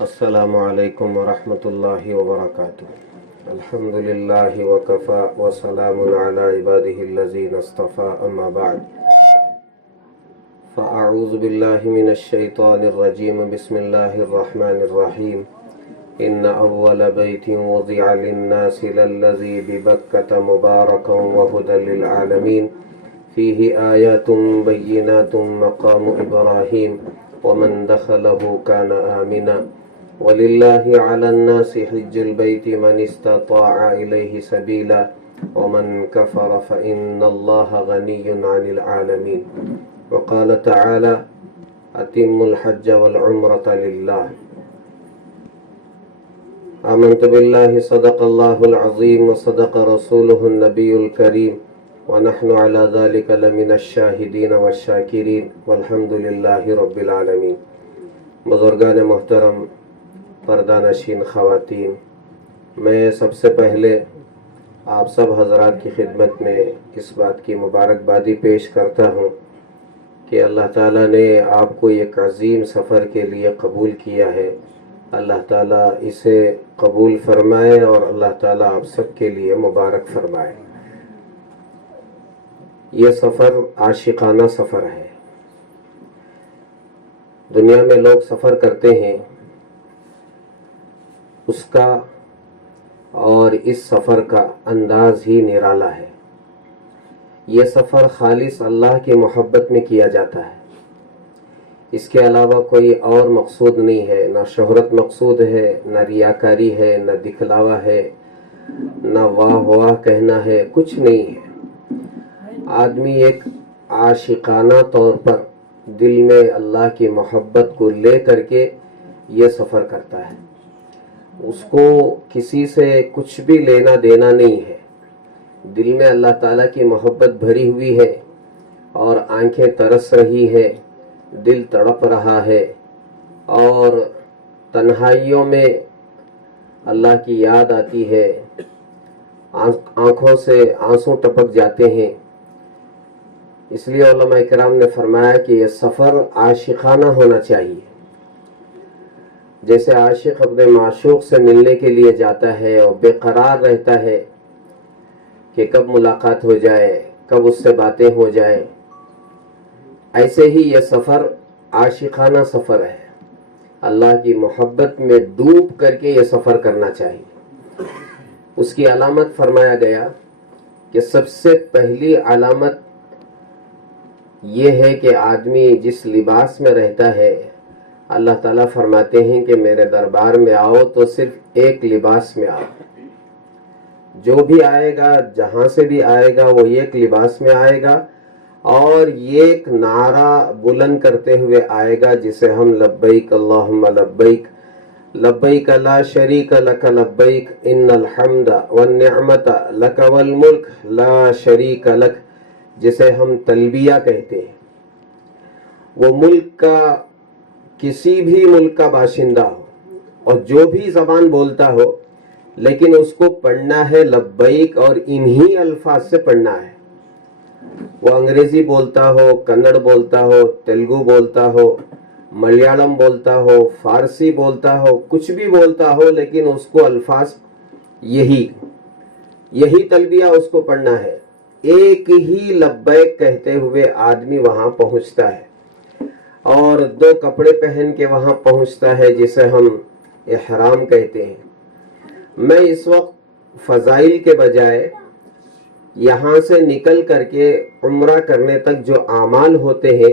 السلام علیکم ورحمۃ اللہ وبرکاتہ۔ الحمد للہ وکفی وسلام علی عبادہ الذین اصطفی، اما بعد فاعوذ باللہ من الشیطان الرجیم، بسم اللہ الرحمن الرحیم۔ ان اول بیت وضع للناس للذی ببکۃ مبارکا وہدی للعالمین، فیہ آیات بینات مقام ابراہیم ومن دخلہ کان آمنا، وَلِلَّهِ عَلَى النَّاسِ حِجُّ الْبَيْتِ مَنِ اسْتَطَاعَ إِلَيْهِ سَبِيلًا وَمَنْ كَفَرَ فَإِنَّ اللَّهَ غَنِيٌّ عَنِ الْعَالَمِينَ۔ وقال تعالى: أتموا الحج والعمرة لله۔ آمنت بالله صدق الله العظيم وصدق رسوله النبي الكريم، ونحن على ذلك لمن الشاهدين والشاكرين، والحمد لله رب العالمين۔ بزرگان محترم، پردہ-نشین خواتین، میں سب سے پہلے آپ سب حضرات کی خدمت میں اس بات کی مبارکبادی پیش کرتا ہوں کہ اللہ تعالیٰ نے آپ کو ایک عظیم سفر کے لیے قبول کیا ہے۔ اللہ تعالیٰ اسے قبول فرمائے اور اللہ تعالیٰ آپ سب کے لیے مبارک فرمائے۔ یہ سفر عاشقانہ سفر ہے۔ دنیا میں لوگ سفر کرتے ہیں، اس کا اور اس سفر کا انداز ہی نرالا ہے۔ یہ سفر خالص اللہ کی محبت میں کیا جاتا ہے، اس کے علاوہ کوئی اور مقصود نہیں ہے، نہ شہرت مقصود ہے، نہ ریاکاری ہے، نہ دکھلاوا ہے، نہ واہ واہ کہنا ہے، کچھ نہیں ہے۔ آدمی ایک عاشقانہ طور پر دل میں اللہ کی محبت کو لے کر کے یہ سفر کرتا ہے۔ اس کو کسی سے کچھ بھی لینا دینا نہیں ہے، دل میں اللہ تعالیٰ کی محبت بھری ہوئی ہے اور آنکھیں ترس رہی ہے، دل تڑپ رہا ہے، اور تنہائیوں میں اللہ کی یاد آتی ہے، آنکھوں سے آنسو ٹپک جاتے ہیں۔ اس لیے علماء کرام نے فرمایا کہ یہ سفر عاشقانہ ہونا چاہیے۔ جیسے عاشق اپنے معشوق سے ملنے کے لیے جاتا ہے اور بے قرار رہتا ہے کہ کب ملاقات ہو جائے، کب اس سے باتیں ہو جائے، ایسے ہی یہ سفر عاشقانہ سفر ہے۔ اللہ کی محبت میں ڈوب کر کے یہ سفر کرنا چاہیے۔ اس کی علامت فرمایا گیا کہ سب سے پہلی علامت یہ ہے کہ آدمی جس لباس میں رہتا ہے، اللہ تعالیٰ فرماتے ہیں کہ میرے دربار میں آؤ تو صرف ایک لباس میں آؤ۔ جو بھی آئے گا، جہاں سے بھی آئے گا، وہ ایک لباس میں آئے گا اور ایک نعرہ بلند کرتے ہوئے آئے گا جسے ہم لبیک اللہم لبیک، لبیک لا شریک لک لبیک، ان الحمد والنعمت لک والملک لا شریک لک، جسے ہم تلبیہ کہتے ہیں۔ وہ ملک کا، کسی بھی ملک کا باشندہ ہو اور جو بھی زبان بولتا ہو، لیکن اس کو پڑھنا ہے لبیک اور انہی الفاظ سے پڑھنا ہے۔ وہ انگریزی بولتا ہو، کنڑ بولتا ہو، تیلگو بولتا ہو، ملیالم بولتا ہو، فارسی بولتا ہو، کچھ بھی بولتا ہو، لیکن اس کو الفاظ یہی تلبیہ اس کو پڑھنا ہے۔ ایک ہی لبیک کہتے ہوئے آدمی وہاں پہنچتا ہے اور دو کپڑے پہن کے وہاں پہنچتا ہے جسے ہم احرام کہتے ہیں۔ میں اس وقت فضائل کے بجائے یہاں سے نکل کر کے عمرہ کرنے تک جو اعمال ہوتے ہیں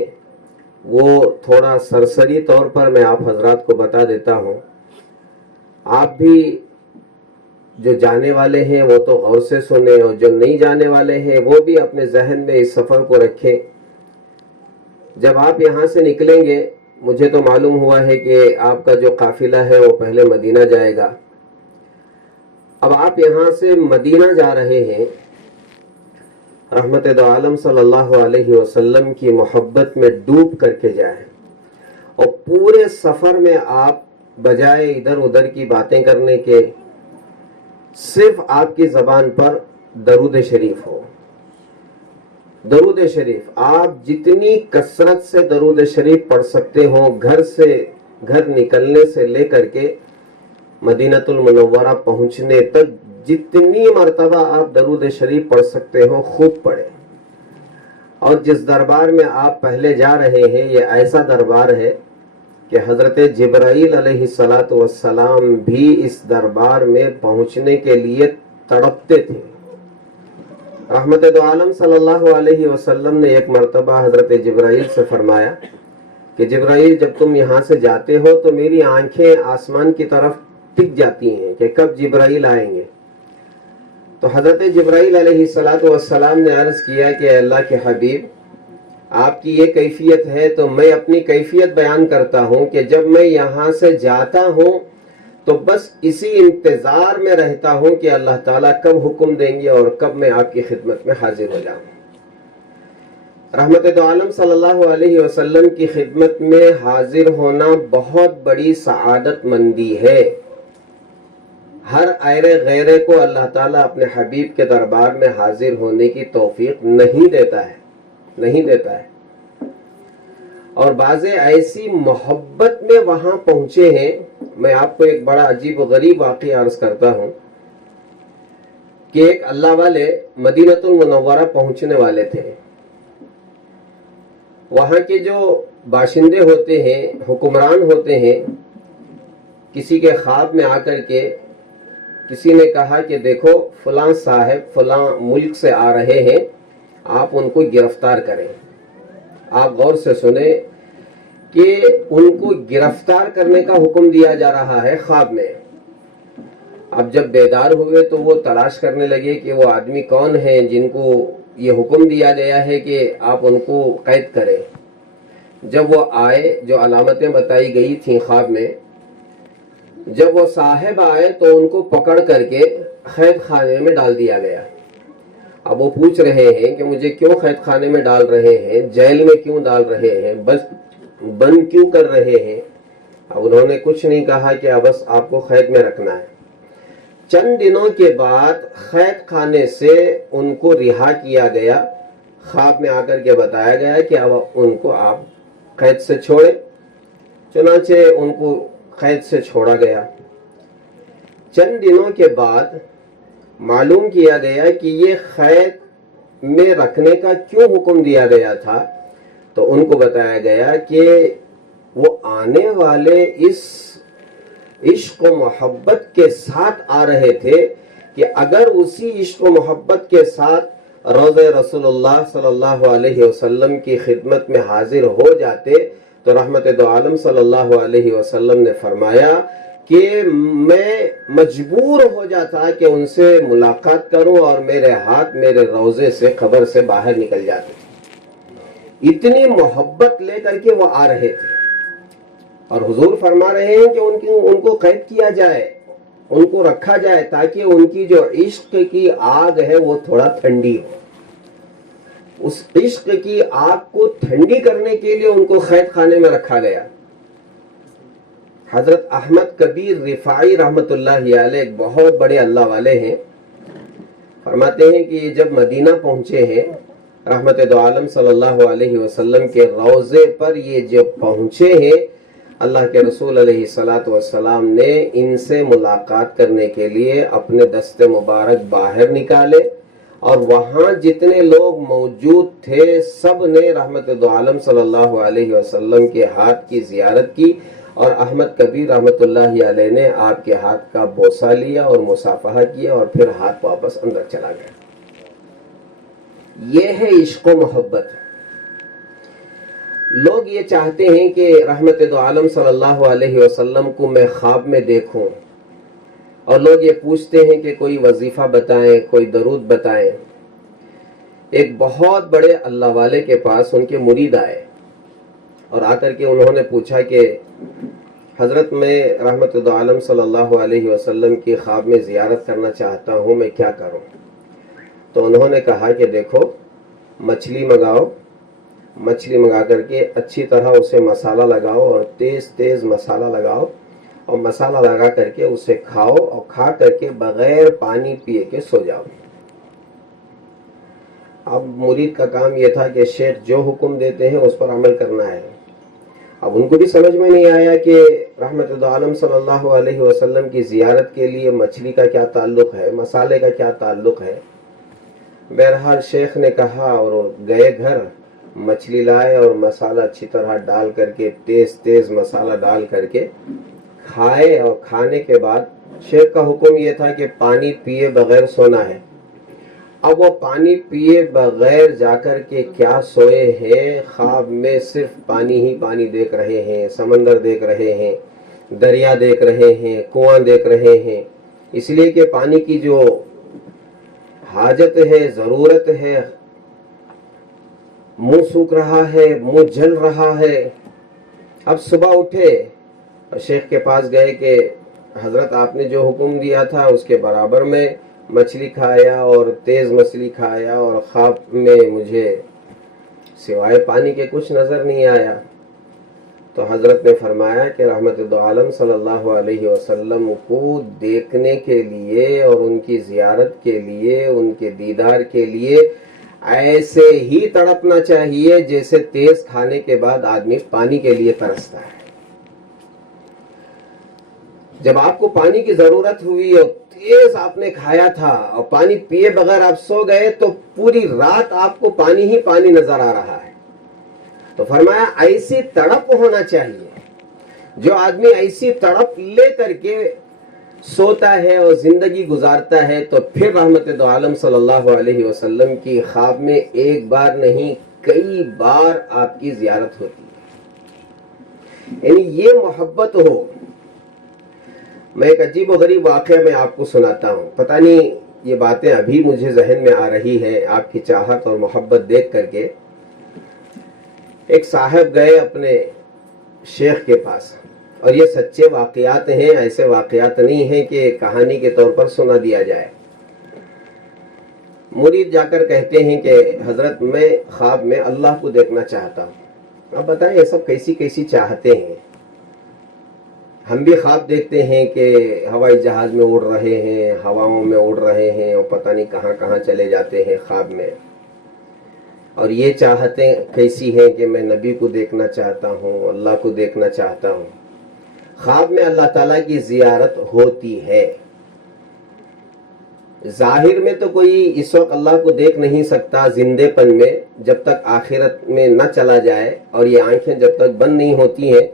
وہ تھوڑا سرسری طور پر میں آپ حضرات کو بتا دیتا ہوں۔ آپ بھی جو جانے والے ہیں وہ تو غور سے سنیں، اور جو نہیں جانے والے ہیں وہ بھی اپنے ذہن میں اس سفر کو رکھیں۔ جب آپ یہاں سے نکلیں گے، مجھے تو معلوم ہوا ہے کہ آپ کا جو قافلہ ہے وہ پہلے مدینہ جائے گا۔ اب آپ یہاں سے مدینہ جا رہے ہیں، رحمت دو عالم صلی اللہ علیہ وسلم کی محبت میں ڈوب کر کے جائیں، اور پورے سفر میں آپ بجائے ادھر ادھر کی باتیں کرنے کے صرف آپ کی زبان پر درود شریف ہو۔ درود شریف آپ جتنی کثرت سے درود شریف پڑھ سکتے ہو، گھر سے گھر نکلنے سے لے کر کے مدینۃ المنورہ پہنچنے تک جتنی مرتبہ آپ درود شریف پڑھ سکتے ہو خوب پڑھیں. اور جس دربار میں آپ پہلے جا رہے ہیں یہ ایسا دربار ہے کہ حضرت جبرائیل علیہ السلام بھی اس دربار میں پہنچنے کے لیے تڑپتے تھے. رحمت دو عالم صلی اللہ علیہ وسلم نے ایک مرتبہ حضرت جبرائیل سے فرمایا کہ جبرائیل جب تم یہاں سے جاتے ہو تو میری آنکھیں آسمان کی طرف ٹک جاتی ہیں کہ کب جبرائیل آئیں گے. تو حضرت جبرائیل علیہ السلام نے عرض کیا کہ اے اللہ کے حبیب آپ کی یہ کیفیت ہے تو میں اپنی کیفیت بیان کرتا ہوں کہ جب میں یہاں سے جاتا ہوں تو بس اسی انتظار میں رہتا ہوں کہ اللہ تعالیٰ کب حکم دیں گے اور کب میں آپ کی خدمت میں حاضر ہو جاؤں. رحمت دو عالم صلی اللہ علیہ وسلم کی خدمت میں حاضر ہونا بہت بڑی سعادت مندی ہے. ہر ایرے غیرے کو اللہ تعالیٰ اپنے حبیب کے دربار میں حاضر ہونے کی توفیق نہیں دیتا ہے. اور بعض ایسی محبت میں وہاں پہنچے ہیں. میں آپ کو ایک بڑا عجیب و غریب واقعہ عرض کرتا ہوں کہ ایک اللہ والے مدینۃ المنورہ پہنچنے والے تھے. وہاں کے جو باشندے ہوتے ہیں، حکمران ہوتے ہیں، کسی کے خواب میں آ کر کے کسی نے کہا کہ دیکھو فلاں صاحب فلاں ملک سے آ رہے ہیں، آپ ان کو گرفتار کریں. آپ غور سے سنیں کہ ان کو گرفتار کرنے کا حکم دیا جا رہا ہے خواب میں. اب جب بیدار ہوئے تو وہ تلاش کرنے لگے کہ وہ آدمی کون ہیں جن کو یہ حکم دیا گیا ہے کہ آپ ان کو قید کریں. جب وہ آئے، جو علامتیں بتائی گئی تھیں خواب میں، جب وہ صاحب آئے تو ان کو پکڑ کر کے قید خانے میں ڈال دیا گیا. اب وہ پوچھ رہے ہیں کہ مجھے کیوں قید خانے میں ڈال رہے ہیں، جیل میں کیوں ڈال رہے ہیں، بس بند کیوں کر رہے ہیں. اب انہوں نے کچھ نہیں کہا کہ بس آپ کو قید میں رکھنا ہے. چند دنوں کے بعد قید خانے سے ان کو رہا کیا گیا. خواب میں آ کر کے بتایا گیا کہ اب ان کو آپ قید سے چھوڑے. چنانچہ ان کو قید سے چھوڑا گیا. چند دنوں کے بعد معلوم کیا گیا کہ یہ قید میں رکھنے کا کیوں حکم دیا گیا تھا. تو ان کو بتایا گیا کہ وہ آنے والے اس عشق و محبت کے ساتھ آ رہے تھے کہ اگر اسی عشق و محبت کے ساتھ روضہ رسول اللہ صلی اللہ علیہ وسلم کی خدمت میں حاضر ہو جاتے تو رحمت دو عالم صلی اللہ علیہ وسلم نے فرمایا کہ میں مجبور ہو جاتا کہ ان سے ملاقات کروں اور میرے ہاتھ میرے روضے سے قبر سے باہر نکل جاتے. اتنی محبت لے کر کے وہ آ رہے تھے. اور حضور فرما رہے ہیں کہ ان کو قید کیا جائے، ان کو رکھا جائے تاکہ ان کی جو عشق کی آگ ہے وہ تھوڑا ٹھنڈی ہو. اس عشق کی آگ کو ٹھنڈی کرنے کے لیے ان کو قید خانے میں رکھا گیا. حضرت احمد کبیر رفاعی رحمت اللہ علیہ ایک بہت بڑے اللہ والے ہیں. فرماتے ہیں کہ جب مدینہ پہنچے ہیں رحمت دو عالم صلی اللہ علیہ وسلم کے روضے پر یہ جب پہنچے ہیں، اللہ کے رسول علیہ السلام نے ان سے ملاقات کرنے کے لیے اپنے دست مبارک باہر نکالے اور وہاں جتنے لوگ موجود تھے سب نے رحمت دو عالم صلی اللہ علیہ وسلم کے ہاتھ کی زیارت کی اور احمد کبیر رحمت اللہ علیہ نے آپ کے ہاتھ کا بوسہ لیا اور مصافحہ کیا اور پھر ہاتھ واپس اندر چلا گیا. یہ ہے عشق و محبت. لوگ یہ چاہتے ہیں کہ رحمت دو عالم صلی اللہ علیہ وسلم کو میں خواب میں دیکھوں اور لوگ یہ پوچھتے ہیں کہ کوئی وظیفہ بتائیں، کوئی درود بتائیں. ایک بہت بڑے اللہ والے کے پاس ان کے مرید آئے اور آ کر کے انہوں نے پوچھا کہ حضرت میں رحمت دو عالم صلی اللہ علیہ وسلم کی خواب میں زیارت کرنا چاہتا ہوں، میں کیا کروں؟ تو انہوں نے کہا کہ دیکھو مچھلی منگاؤ، مچھلی منگا کر کے اچھی طرح اسے مسالہ لگاؤ اور تیز تیز مسالہ لگاؤ اور مسالہ لگا کر کے اسے کھاؤ اور کھا کر کے بغیر پانی پیے کے سو جاؤ. اب مرید کا کام یہ تھا کہ شیخ جو حکم دیتے ہیں اس پر عمل کرنا ہے. اب ان کو بھی سمجھ میں نہیں آیا کہ رحمت دو عالم صلی اللہ علیہ وسلم کی زیارت کے لیے مچھلی کا کیا تعلق ہے، مسالے کا کیا تعلق ہے۔ بہرحال شیخ نے کہا اور وہ گئے گھر، مچھلی لائے اور مسالہ اچھی طرح ڈال کر کے، تیز تیز مسالہ ڈال کر کے کھائے، اور کھانے کے بعد شیخ کا حکم یہ تھا کہ پانی پیے بغیر سونا ہے۔ اب وہ پانی پیے بغیر جا کر کے کیا سوئے ہیں، خواب میں صرف پانی ہی پانی دیکھ رہے ہیں، سمندر دیکھ رہے ہیں، دریا دیکھ رہے ہیں، کنواں دیکھ رہے ہیں، اس لیے کہ پانی کی جو حاجت ہے، ضرورت ہے، منہ سوکھ رہا ہے، منہ جل رہا ہے۔ اب صبح اٹھے اور شیخ کے پاس گئے کہ حضرت آپ نے جو حکم دیا تھا اس کے برابر میں مچھلی کھایا اور تیز مچھلی کھایا، اور خواب میں مجھے سوائے پانی کے کچھ نظر نہیں آیا۔ تو حضرت نے فرمایا کہ رحمت دو عالم صلی اللہ علیہ وسلم کو دیکھنے کے لیے اور ان کی زیارت کے لیے، ان کے دیدار کے لیے ایسے ہی تڑپنا چاہیے جیسے تیز کھانے کے بعد آدمی پانی کے لیے ترستا ہے۔ جب آپ کو پانی کی ضرورت ہوئی اور تیز آپ نے کھایا تھا اور پانی پیے بغیر آپ سو گئے تو پوری رات آپ کو پانی ہی پانی نظر آ رہا ہے۔ تو فرمایا ایسی تڑپ ہونا چاہیے، جو آدمی ایسی تڑپ لے کر کے سوتا ہے اور زندگی گزارتا ہے تو پھر رحمت دو عالم صلی اللہ علیہ وسلم کی خواب میں ایک بار نہیں کئی بار آپ کی زیارت ہوتی ہے۔ یعنی یہ محبت ہو۔ میں ایک عجیب و غریب واقعہ میں آپ کو سناتا ہوں، پتہ نہیں یہ باتیں ابھی مجھے ذہن میں آ رہی ہے آپ کی چاہت اور محبت دیکھ کر کے۔ ایک صاحب گئے اپنے شیخ کے پاس، اور یہ سچے واقعات ہیں، ایسے واقعات نہیں ہیں کہ کہانی کے طور پر سنا دیا جائے۔ مرید جا کر کہتے ہیں کہ حضرت میں خواب میں اللہ کو دیکھنا چاہتا ہوں۔ اب بتائیں یہ سب کیسی کیسی چاہتے ہیں۔ ہم بھی خواب دیکھتے ہیں کہ ہوائی جہاز میں اڑ رہے ہیں، ہواؤں میں اڑ رہے ہیں اور پتہ نہیں کہاں کہاں چلے جاتے ہیں خواب میں۔ اور یہ چاہتیں کیسی ہیں کہ میں نبی کو دیکھنا چاہتا ہوں، اللہ کو دیکھنا چاہتا ہوں۔ خواب میں اللہ تعالیٰ کی زیارت ہوتی ہے۔ ظاہر میں تو کوئی اس وقت اللہ کو دیکھ نہیں سکتا زندے پن میں، جب تک آخرت میں نہ چلا جائے اور یہ آنکھیں جب تک بند نہیں ہوتی ہیں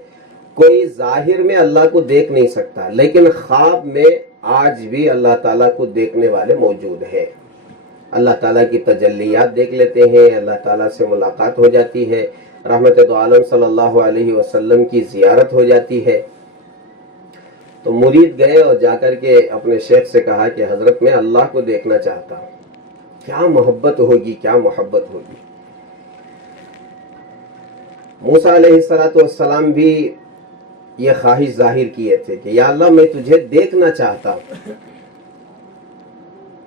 کوئی ظاہر میں اللہ کو دیکھ نہیں سکتا، لیکن خواب میں آج بھی اللہ تعالیٰ کو دیکھنے والے موجود ہیں۔ اللہ تعالیٰ کی تجلیات دیکھ لیتے ہیں، اللہ تعالیٰ سے ملاقات ہو جاتی ہے، رحمت دو عالم صلی اللہ علیہ وسلم کی زیارت ہو جاتی ہے۔ تو مرید گئے اور جا کر کے اپنے شیخ سے کہا کہ حضرت میں اللہ کو دیکھنا چاہتا ہوں۔ کیا محبت ہوگی، کیا محبت ہوگی۔ موسیٰ علیہ السلام بھی یہ خواہش ظاہر کیے تھے کہ یا اللہ میں تجھے دیکھنا چاہتا ہوں،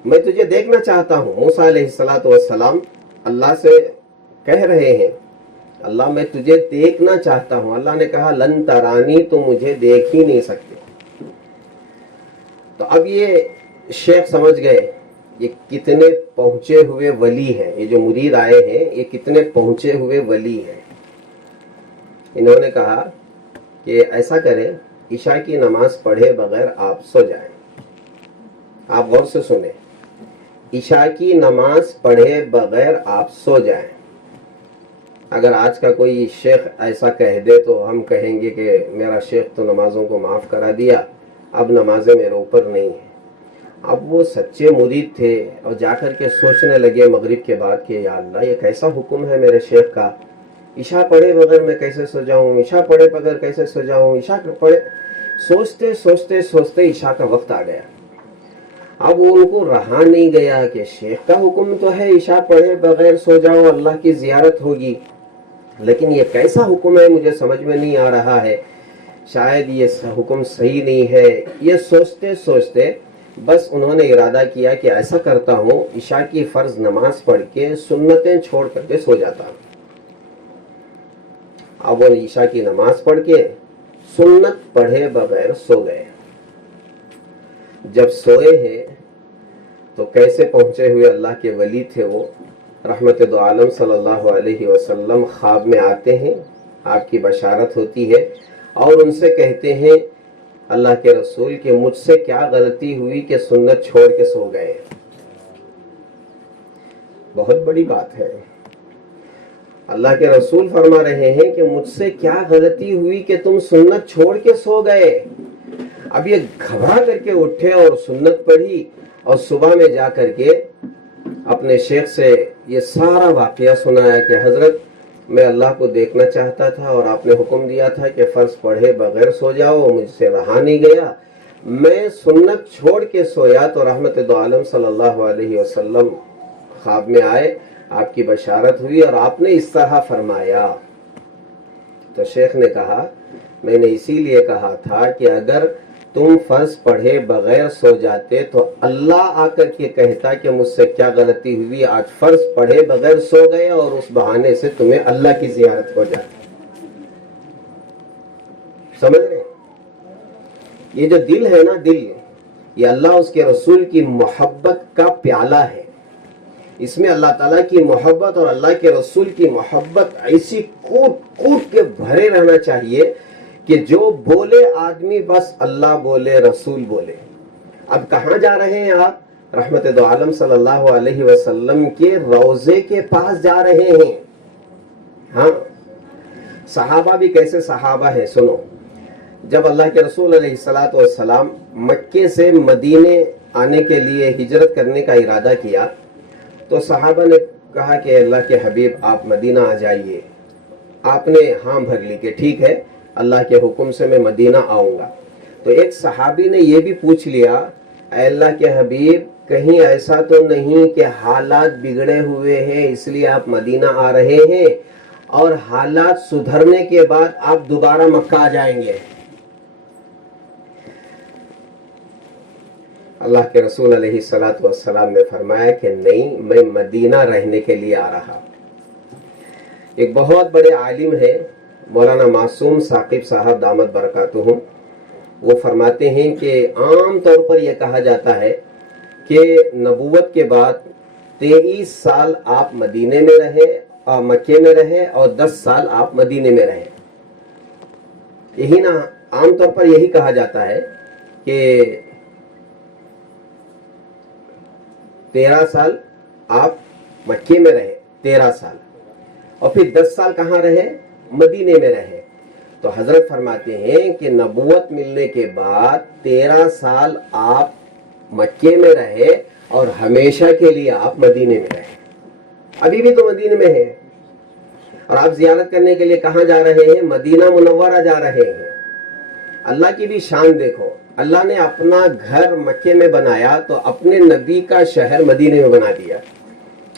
میں تجھے دیکھنا چاہتا ہوں۔ موسیٰ علیہ السلام اللہ سے کہہ رہے ہیں اللہ میں تجھے دیکھنا چاہتا ہوں۔ اللہ نے کہا لن ترانی، تو مجھے دیکھ ہی نہیں سکتے۔ تو اب یہ شیخ سمجھ گئے یہ کتنے پہنچے ہوئے ولی ہیں، یہ جو مرید آئے ہیں یہ کتنے پہنچے ہوئے ولی ہیں۔ انہوں نے کہا کہ ایسا کریں عشاء کی نماز پڑھے بغیر آپ سو جائیں۔ آپ غور سے سنیں، عشاء کی نماز پڑھے بغیر آپ سو جائیں۔ اگر آج کا کوئی شیخ ایسا کہہ دے تو ہم کہیں گے کہ میرا شیخ تو نمازوں کو معاف کرا دیا، اب نمازیں میرے اوپر نہیں ہیں۔ اب وہ سچے مرید تھے اور جا کر کے سوچنے لگے مغرب کے بعد کہ یا اللہ یہ کیسا حکم ہے میرے شیخ کا، عشاء پڑھے بغیر میں کیسے سو جاؤں، عشاء پڑھے بغیر کیسے سو جاؤں، عشاء پڑھے۔ سوچتے سوچتے سوچتے عشاء کا وقت آ گیا۔ اب ان کو رہا نہیں گیا کہ شیخ کا حکم تو ہے عشاء پڑھے بغیر سو جاؤ اللہ کی زیارت ہوگی، لیکن یہ کیسا حکم ہے مجھے سمجھ میں نہیں آ رہا ہے، شاید یہ حکم صحیح نہیں ہے۔ یہ سوچتے سوچتے بس انہوں نے ارادہ کیا کہ ایسا کرتا ہوں عشاء کی فرض نماز پڑھ کے سنتیں چھوڑ کر کے سو جاتا ہوں۔ اب وہ عشاء کی نماز پڑھ کے سنت پڑھے بغیر سو گئے۔ جب سوئے ہیں تو کیسے پہنچے ہوئے اللہ کے ولی تھے وہ، رحمت دو عالم صلی اللہ علیہ وسلم خواب میں آتے ہیں آپ کی بشارت ہوتی ہے اور ان سے کہتے ہیں اللہ کے رسول کہ مجھ سے کیا غلطی ہوئی کہ سنت چھوڑ کے سو گئے. بہت بڑی بات ہے. اللہ کے رسول فرما رہے ہیں کہ مجھ سے کیا غلطی ہوئی کہ تم سنت چھوڑ کے سو گئے. اب یہ گھبرا کر کے اٹھے اور سنت پڑھی اور صبح میں جا کر کے اپنے شیخ سے یہ سارا واقعہ سنایا کہ حضرت میں اللہ کو دیکھنا چاہتا تھا اور آپ نے حکم دیا تھا کہ فرض پڑھے بغیر سو جاؤ، مجھ سے رہا نہیں گیا، میں سنت چھوڑ کے سویا تو رحمت دو عالم صلی اللہ علیہ وسلم خواب میں آئے، آپ کی بشارت ہوئی اور آپ نے اس طرح فرمایا. تو شیخ نے کہا میں نے اسی لیے کہا تھا کہ اگر تم فرض پڑھے بغیر سو جاتے تو اللہ آ کر کے کہتا کہ مجھ سے کیا غلطی ہوئی، آج فرض پڑھے بغیر سو گئے اور اس بہانے سے تمہیں اللہ کی زیارت ہو جاتی. سمجھ رہے ہیں؟ یہ جو دل ہے نا، دل یہ اللہ اس کے رسول کی محبت کا پیالہ ہے. اس میں اللہ تعالیٰ کی محبت اور اللہ کے رسول کی محبت ایسی کوٹ کوٹ کے بھرے رہنا چاہیے کہ جو بولے آدمی بس اللہ بولے، رسول بولے. اب کہاں جا رہے ہیں آپ؟ رحمت دو عالم صلی اللہ علیہ وسلم کے روضے کے پاس جا رہے ہیں. ہاں، صحابہ بھی کیسے صحابہ ہیں سنو. جب اللہ کے رسول علیہ الصلوۃ والسلام مکے سے مدینے آنے کے لیے ہجرت کرنے کا ارادہ کیا تو صحابہ نے کہا کہ اللہ کے حبیب آپ مدینہ آ جائیے. آپ نے ہاں بھر لی کہ ٹھیک ہے، اللہ کے حکم سے میں مدینہ آؤں گا. تو ایک صحابی نے یہ بھی پوچھ لیا اے اللہ کے حبیب کہیں ایسا تو نہیں کہ حالات بگڑے ہوئے ہیں اس لیے آپ مدینہ آ رہے ہیں اور حالات سدھرنے کے بعد آپ دوبارہ مکہ آ جائیں گے؟ اللہ کے رسول علیہ الصلوۃ والسلام نے فرمایا کہ نہیں، میں مدینہ رہنے کے لیے آ رہا. ایک بہت بڑے عالم ہے مولانا معصوم ثاقب صاحب دامت برکاتہم، وہ فرماتے ہیں کہ عام طور پر یہ کہا جاتا ہے کہ نبوت کے بعد 23 سال آپ مدینے میں رہے اور مکے میں رہے اور 10 سال آپ مدینے میں رہے. یہی نا عام طور پر یہی کہا جاتا ہے کہ 13 سال آپ مکے میں رہے، 13 سال، اور پھر 10 سال کہاں رہے؟ مدینے میں رہے. تو حضرت فرماتے ہیں کہ نبوت ملنے کے بعد 13 سال آپ مکے میں رہے اور ہمیشہ کے لیے آپ مدینے میں رہے. ابھی بھی تو مدینے میں ہے اور آپ زیارت کرنے کے لیے کہاں جا رہے ہیں؟ مدینہ منورہ جا رہے ہیں. اللہ کی بھی شان دیکھو، اللہ نے اپنا گھر مکے میں بنایا تو اپنے نبی کا شہر مدینے میں بنا دیا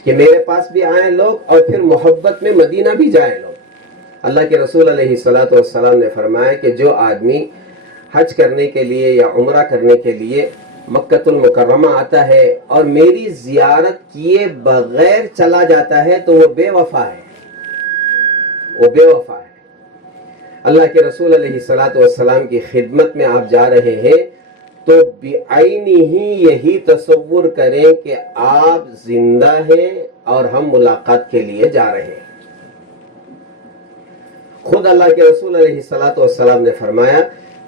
کہ میرے پاس بھی آئیں لوگ اور پھر محبت میں مدینہ بھی جائیں لوگ. اللہ کے رسول علیہ الصلوۃ والسلام نے فرمایا کہ جو آدمی حج کرنے کے لیے یا عمرہ کرنے کے لیے مکۃ المکرمہ آتا ہے اور میری زیارت کیے بغیر چلا جاتا ہے تو وہ بے وفا ہے، وہ بے وفا ہے. اللہ کے رسول علیہ الصلوۃ والسلام کی خدمت میں آپ جا رہے ہیں تو بعینی ہی یہی تصور کریں کہ آپ زندہ ہیں اور ہم ملاقات کے لیے جا رہے ہیں. خود اللہ کے رسول علیہ الصلوۃ والسلام نے فرمایا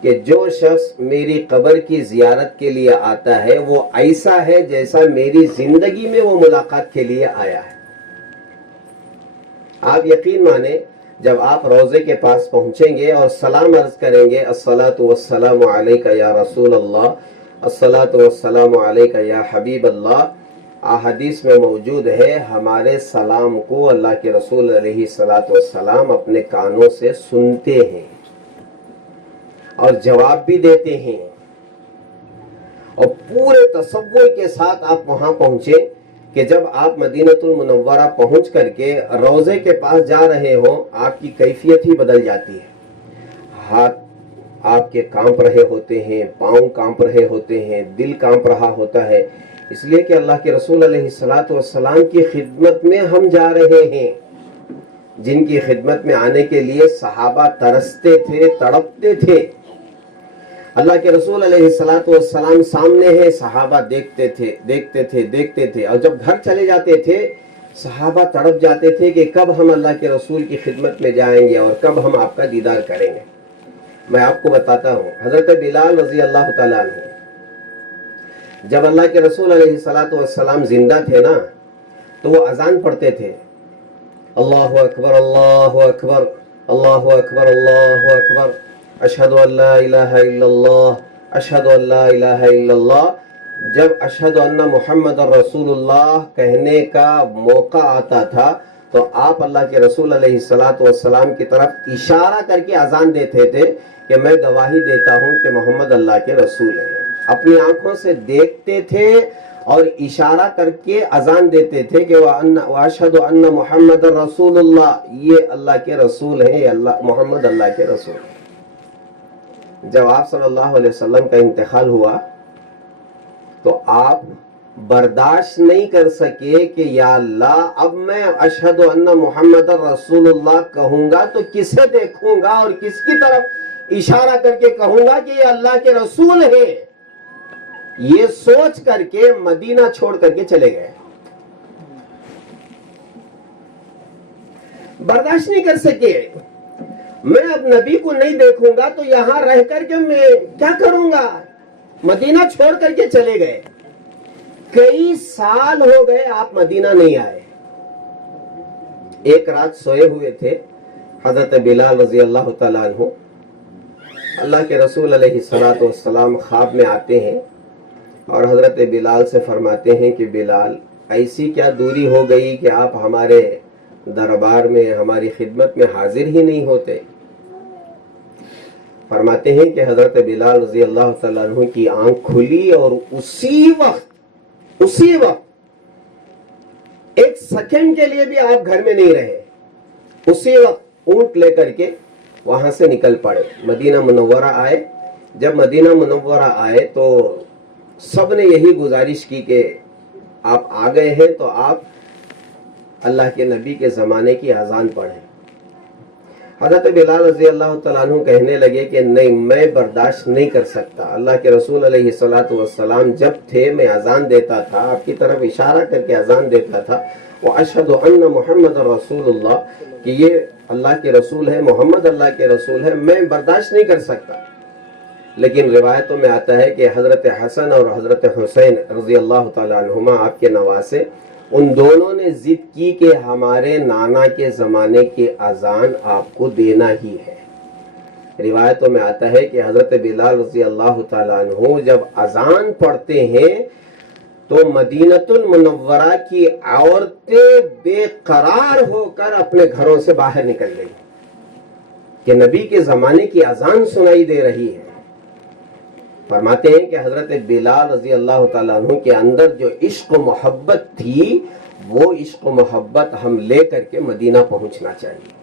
کہ جو شخص میری قبر کی زیارت کے لیے آتا ہے وہ ایسا ہے جیسا میری زندگی میں وہ ملاقات کے لیے آیا ہے. آپ یقین مانیں جب آپ روضے کے پاس پہنچیں گے اور سلام عرض کریں گے الصلاۃ والسلام علیک یا رسول اللہ، الصلاۃ والسلام علیک یا حبیب اللہ، احادیث میں موجود ہے ہمارے سلام کو اللہ کے رسول علیہ الصلوۃ والسلام اپنے کانوں سے سنتے ہیں اور جواب بھی دیتے ہیں. اور پورے تصور کے ساتھ آپ وہاں پہنچے کہ جب آپ مدینۃ المنورہ پہنچ کر کے روضے کے پاس جا رہے ہوں آپ کی کیفیت ہی بدل جاتی ہے. ہاتھ آپ کے کانپ رہے ہوتے ہیں، پاؤں کانپ رہے ہوتے ہیں، دل کانپ رہا ہوتا ہے، اس لیے کہ اللہ کے رسول علیہ الصلوۃ والسلام کی خدمت میں ہم جا رہے ہیں، جن کی خدمت میں آنے کے لیے صحابہ ترستے تھے، تڑپتے تھے. اللہ کے رسول علیہ الصلوۃ والسلام سامنے ہے، صحابہ دیکھتے تھے اور جب گھر چلے جاتے تھے صحابہ تڑپ جاتے تھے کہ کب ہم اللہ کے رسول کی خدمت میں جائیں گے اور کب ہم آپ کا دیدار کریں گے. میں آپ کو بتاتا ہوں، حضرت بلال رضی اللہ تعالیٰ عنہ جب اللہ کے رسول علیہ الصلوۃ والسلام زندہ تھے نا تو وہ اذان پڑھتے تھے، اللہ اکبر اللہ اکبر اللہ اکبر اللہ اکبر اشہد ان لا الہ الا اللہ اشہد ان لا الہ الا اللہ. جب اشہد ان محمد رسول اللہ کہنے کا موقع آتا تھا تو آپ اللہ کے رسول علیہ الصلوۃ والسلام کی طرف اشارہ کر کے اذان دیتے تھے کہ میں گواہی دیتا ہوں کہ محمد اللہ کے رسول ہیں. اپنی آنکھوں سے دیکھتے تھے اور اشارہ کر کے اذان دیتے تھے کہ وَأَشْهَدُ أَنَّ محمد رسول اللہ، یہ اللہ کے رسول ہیں، یہ اللہ محمد اللہ کے رسول ہیں. جب آپ صلی اللہ علیہ وسلم کا انتقال ہوا تو آپ برداشت نہیں کر سکے کہ یا اللہ اب میں اشہد ان محمد رسول اللہ کہوں گا تو کسے دیکھوں گا اور کس کی طرف اشارہ کر کے کہوں گا کہ یہ اللہ کے رسول ہیں. یہ سوچ کر کے مدینہ چھوڑ کر کے چلے گئے. برداشت نہیں کر سکے، میں اب نبی کو نہیں دیکھوں گا تو یہاں رہ کر کے میں کیا کروں گا. مدینہ چھوڑ کر کے چلے گئے. کئی سال ہو گئے آپ مدینہ نہیں آئے. ایک رات سوئے ہوئے تھے حضرت بلال رضی اللہ تعالیٰ عنہ. اللہ کے رسول علیہ الصلوۃ والسلام خواب میں آتے ہیں اور حضرت بلال سے فرماتے ہیں کہ بلال ایسی کیا دوری ہو گئی کہ آپ ہمارے دربار میں ہماری خدمت میں حاضر ہی نہیں ہوتے. فرماتے ہیں کہ حضرت بلال رضی اللہ تعالیٰ عنہ کی آنکھ کھلی اور اسی وقت ایک سیکنڈ کے لیے بھی آپ گھر میں نہیں رہے. اسی وقت اونٹ لے کر کے وہاں سے نکل پڑے، مدینہ منورہ آئے. جب مدینہ منورہ آئے تو سب نے یہی گزارش کی کہ آپ آ گئے ہیں تو آپ اللہ کے نبی کے زمانے کی اذان پڑھیں. حضرت بلال رضی اللہ تعالیٰ عنہ کہنے لگے کہ نہیں، میں برداشت نہیں کر سکتا. اللہ کے رسول علیہ الصلوۃ والسلام جب تھے میں اذان دیتا تھا، آپ کی طرف اشارہ کر کے اذان دیتا تھا وَأَشْهَدُ أَنَّ محمد رسول اللہ، کہ یہ اللہ کے رسول ہے، محمد اللہ کے رسول ہے. میں برداشت نہیں کر سکتا. لیکن روایتوں میں آتا ہے کہ حضرت حسن اور حضرت حسین رضی اللہ تعالیٰ عنہما آپ کے نواسے، ان دونوں نے ضد کی کہ ہمارے نانا کے زمانے کی اذان آپ کو دینا ہی ہے. روایتوں میں آتا ہے کہ حضرت بلال رضی اللہ تعالیٰ عنہ جب اذان پڑھتے ہیں تو مدینۃ المنورہ کی عورتیں بے قرار ہو کر اپنے گھروں سے باہر نکل گئی کہ نبی کے زمانے کی اذان سنائی دے رہی ہے. فرماتے ہیں کہ حضرت بلال رضی اللہ تعالیٰ عنہ کے اندر جو عشق و محبت تھی وہ عشق و محبت ہم لے کر کے مدینہ پہنچنا چاہیے.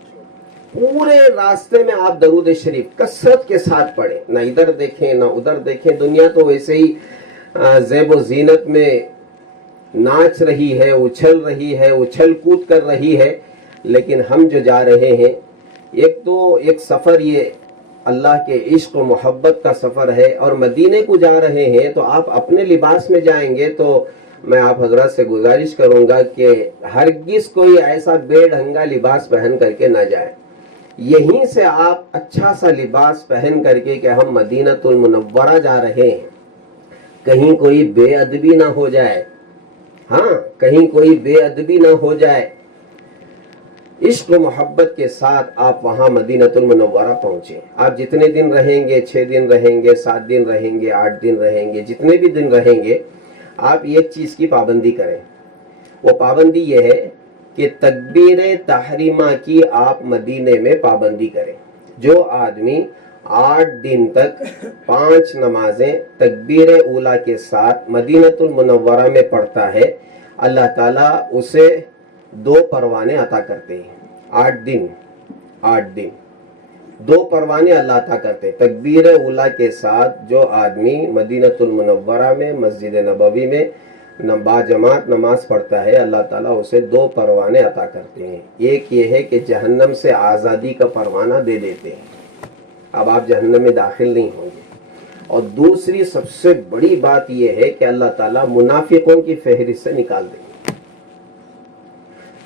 پورے راستے میں آپ درود شریف کثرت کے ساتھ پڑھیں، نہ ادھر دیکھیں نہ ادھر دیکھیں. دنیا تو ویسے ہی زیب و زینت میں ناچ رہی ہے، اچھل رہی ہے، اچھل کود کر رہی ہے، لیکن ہم جو جا رہے ہیں ایک سفر یہ اللہ کے عشق و محبت کا سفر ہے. اور مدینے کو جا رہے ہیں تو آپ اپنے لباس میں جائیں گے تو میں آپ حضرات سے گزارش کروں گا کہ ہرگز کوئی ایسا بے ڈھنگا لباس پہن کر کے نہ جائے. یہیں سے آپ اچھا سا لباس پہن کر کے کہ ہم مدینۃ المنورہ جا رہے ہیں، کہیں کوئی بے ادبی نہ ہو جائے. ہاں، کہیں کوئی بے ادبی نہ ہو جائے. عشق و محبت کے ساتھ آپ وہاں مدینۃ المنورہ پہنچے. آپ جتنے دن رہیں گے، 6 دن رہیں گے، 7 دن رہیں گے، 8 دن رہیں گے، جتنے بھی دن رہیں گے، آپ ایک چیز کی پابندی کریں. وہ پابندی یہ ہے کہ تکبیر تحریمہ کی آپ مدینے میں پابندی کریں. جو آدمی 8 دن تک 5 نمازیں تکبیر اولا کے ساتھ مدینۃ المنورہ میں پڑھتا ہے، اللہ تعالیٰ اسے 2 پروانے عطا کرتے ہیں. 8 دن 2 پروانے اللہ عطا کرتے. تکبیر اولا کے ساتھ جو آدمی مدینۃ المنورہ میں مسجد نبوی میں باجماعت نماز پڑھتا ہے، اللہ تعالیٰ اسے 2 پروانے عطا کرتے ہیں. ایک یہ ہے کہ جہنم سے آزادی کا پروانہ دے دیتے ہیں، اب آپ جہنم میں داخل نہیں ہوں گے. اور دوسری سب سے بڑی بات یہ ہے کہ اللہ تعالیٰ منافقوں کی فہرست سے نکال دیں گے.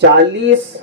40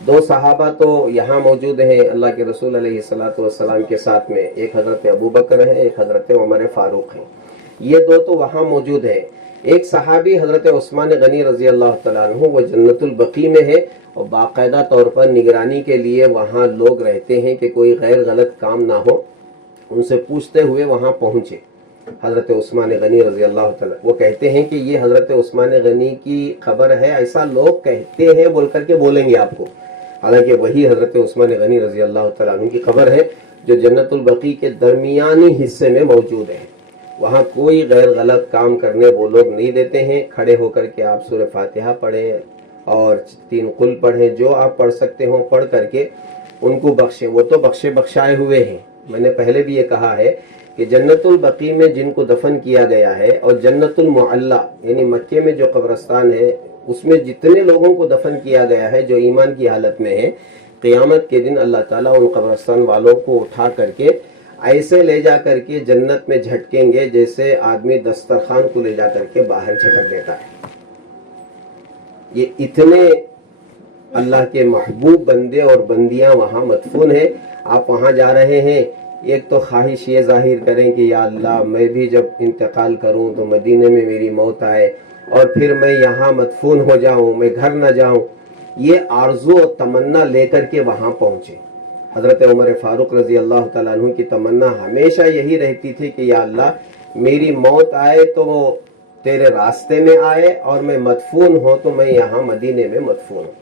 دو صحابہ تو یہاں موجود ہیں اللہ کے رسول علیہ الصلوۃ والسلام کے ساتھ میں، ایک حضرت ابو بکر ہے، ایک حضرت عمر فاروق ہیں، یہ دو تو وہاں موجود ہیں۔ ایک صحابی حضرت عثمان غنی رضی اللہ تعالیٰ عنہ، وہ جنت البقیع میں ہے اور باقاعدہ طور پر نگرانی کے لیے وہاں لوگ رہتے ہیں کہ کوئی غیر غلط کام نہ ہو، ان سے پوچھتے ہوئے وہاں پہنچے حضرت عثمان غنی رضی اللہ تعالیٰ۔ وہ کہتے ہیں کہ یہ حضرت عثمان غنی کی خبر ہے، ایسا لوگ کہتے ہیں بول کر کے بولیں گے آپ کو، حالانکہ وہی حضرت عثمان غنی رضی اللہ تعالیٰ عنہ کی خبر ہے جو جنت البقیع کے درمیانی حصے میں موجود ہے۔ وہاں کوئی غیر غلط کام کرنے وہ لوگ نہیں دیتے ہیں۔ کھڑے ہو کر کے آپ سورہ فاتحہ پڑھیں اور 3 قل پڑھیں، جو آپ پڑھ سکتے ہوں پڑھ کر کے ان کو بخشیں، وہ تو بخشائے ہوئے ہیں۔ میں نے پہلے بھی یہ کہا ہے کہ جنت البقیع میں جن کو دفن کیا گیا ہے اور جنت المعلی یعنی مکے میں جو قبرستان ہے اس میں جتنے لوگوں کو دفن کیا گیا ہے جو ایمان کی حالت میں ہے، قیامت کے دن اللہ تعالیٰ ان قبرستان والوں کو اٹھا کر کے ایسے لے جا کر کے جنت میں جھٹکیں گے جیسے آدمی دسترخوان کو لے جا کر کے باہر جھٹک دیتا ہے۔ یہ اتنے اللہ کے محبوب بندے اور بندیاں وہاں مدفون ہیں۔ آپ وہاں جا رہے ہیں، ایک تو خواہش یہ ظاہر کریں کہ یا اللہ میں بھی جب انتقال کروں تو مدینے میں میری موت آئے اور پھر میں یہاں مدفون ہو جاؤں، میں گھر نہ جاؤں، یہ آرزو و تمنا لے کر کے وہاں پہنچے۔ حضرت عمر فاروق رضی اللہ تعالیٰ عنہ کی تمنا ہمیشہ یہی رہتی تھی کہ یا اللہ میری موت آئے تو وہ تیرے راستے میں آئے اور میں مدفون ہوں تو میں یہاں مدینے میں مدفون ہوں۔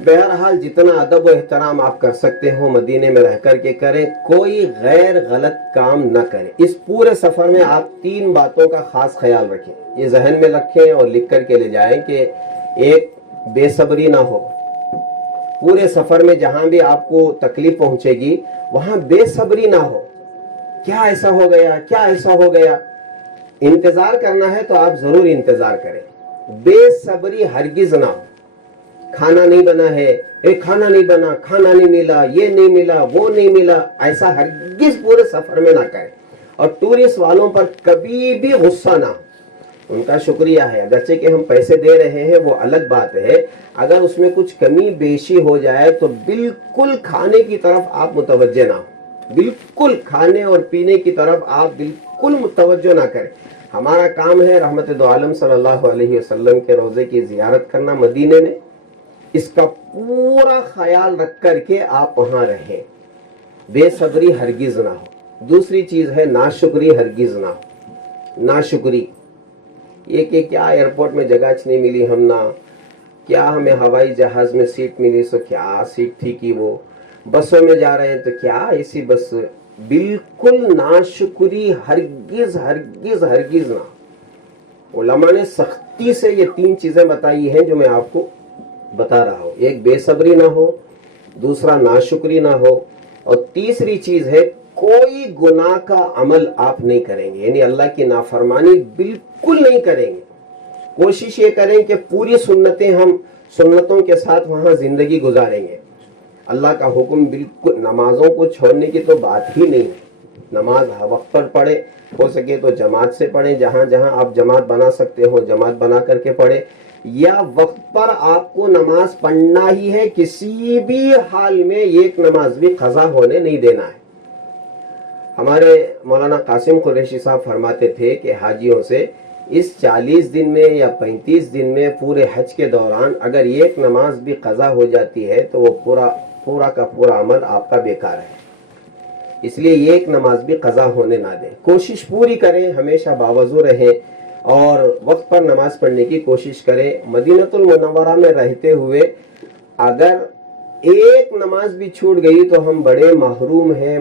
بہرحال جتنا ادب و احترام آپ کر سکتے ہو مدینے میں رہ کر کے کریں، کوئی غیر غلط کام نہ کریں۔ اس پورے سفر میں آپ 3 باتوں کا خاص خیال رکھیں، یہ ذہن میں رکھیں اور لکھ کر کے لے جائیں کہ ایک، بے صبری نہ ہو۔ پورے سفر میں جہاں بھی آپ کو تکلیف پہنچے گی وہاں بے صبری نہ ہو، کیا ایسا ہو گیا، کیا ایسا ہو گیا۔ انتظار کرنا ہے تو آپ ضرور انتظار کریں، بے صبری ہرگز نہ ہو۔ کھانا نہیں بنا ہے، کھانا نہیں بنا، کھانا نہیں ملا، یہ نہیں ملا، وہ نہیں ملا، ایسا ہرگز پورے سفر میں نہ کریں۔ اور ٹورسٹ والوں پر کبھی بھی غصہ نہ ہو، ان کا شکریہ ہے، اگرچہ کہ ہم پیسے دے رہے ہیں وہ الگ بات ہے، اگر اس میں کچھ کمی بیشی ہو جائے تو بالکل کھانے کی طرف آپ متوجہ نہ ہو، بالکل کھانے اور پینے کی طرف آپ بالکل متوجہ نہ کریں۔ ہمارا کام ہے رحمت دو عالم صلی اللہ علیہ وسلم کے روضے کی زیارت کرنا مدینے میں، اس کا پورا خیال رکھ کر کے آپ وہاں رہیں، بے صبری ہرگز نہ ہو۔ دوسری چیز ہے ناشکری ہرگز نہ ہو۔ ناشکری یہ کہ کیا ایئرپورٹ میں جگہ نہیں ملی ہم نہ، کیا ہمیں ہوائی جہاز میں سیٹ ملی سو کیا سیٹ تھی کہ وہ، بسوں میں جا رہے ہیں تو کیا ایسی بس، بالکل ناشکری ہرگز ہرگز ہرگز نہ۔ علماء نے سختی سے یہ 3 چیزیں بتائی ہیں جو میں آپ کو بتا رہا ہوں، ایک بے صبری نہ ہو، دوسرا ناشکری نہ ہو، اور تیسری چیز ہے کوئی گناہ کا عمل آپ نہیں کریں گے، یعنی اللہ کی نافرمانی بالکل نہیں کریں گے۔ کوشش یہ کریں کہ پوری سنتیں ہم سنتوں کے ساتھ وہاں زندگی گزاریں گے۔ اللہ کا حکم بالکل، نمازوں کو چھوڑنے کی تو بات ہی نہیں ہے، نماز وقت پر پڑھے، ہو سکے تو جماعت سے پڑھیں، جہاں جہاں آپ جماعت بنا سکتے ہو جماعت بنا کر کے پڑھیں، یا وقت پر آپ کو نماز پڑھنا ہی ہے، کسی بھی حال میں ایک نماز بھی قضا ہونے نہیں دینا ہے۔ ہمارے مولانا قاسم قریشی صاحب فرماتے تھے کہ حاجیوں سے اس 40 دن میں یا 35 دن میں پورے حج کے دوران اگر ایک نماز بھی قضا ہو جاتی ہے تو وہ پورا کا پورا عمل آپ کا بیکار ہے، اس لیے ایک نماز بھی قضا ہونے نہ دیں۔ کوشش پوری کریں، ہمیشہ باوضو رہیں اور وقت پر نماز پڑھنے کی کوشش کریں۔ مدینہ المنورہ میں رہتے ہوئے اگر ایک نماز بھی چھوٹ گئی تو ہم بڑے محروم ہیں،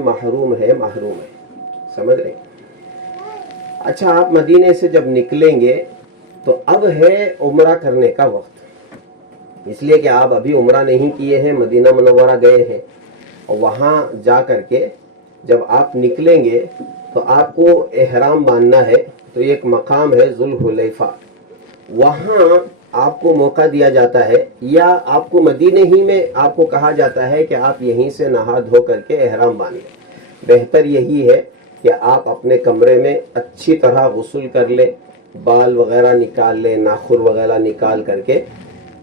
سمجھ رہے ہیں؟ اچھا، آپ مدینے سے جب نکلیں گے تو اب ہے عمرہ کرنے کا وقت، اس لیے کہ آپ ابھی عمرہ نہیں کیے ہیں، مدینہ منورہ گئے ہیں، اور وہاں جا کر کے جب آپ نکلیں گے تو آپ کو احرام باندھنا ہے، تو ایک مقام ہے ذوالحلیفہ، وہاں آپ کو موقع دیا جاتا ہے، یا آپ کو مدینے ہی میں آپ کو کہا جاتا ہے کہ آپ یہیں سے نہا دھو کر کے احرام باندھیں۔ بہتر یہی ہے کہ آپ اپنے کمرے میں اچھی طرح غسل کر لیں، بال وغیرہ نکال لیں، ناخن وغیرہ نکال کر کے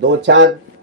2 4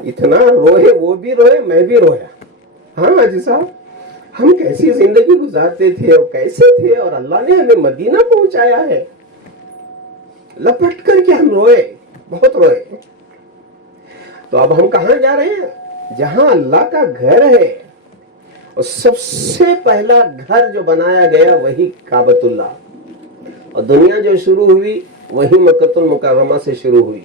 اتنا روئے, وہ بھی روئے, میں بھی رویا. ہاں حاجی صاحب, ہم کیسی زندگی گزارتے تھے اور کیسے تھے, اور اللہ نے ہمیں مدینہ پہنچایا ہے. لپٹ کر کے ہم روئے, بہت روئے. تو اب ہم کہاں جا رہے ہیں؟ جہاں اللہ کا گھر ہے. اور سب سے پہلا گھر جو بنایا گیا وہی کعبۃ اللہ, اور دنیا جو شروع ہوئی وہی مکۃ المکرمہ سے شروع ہوئی.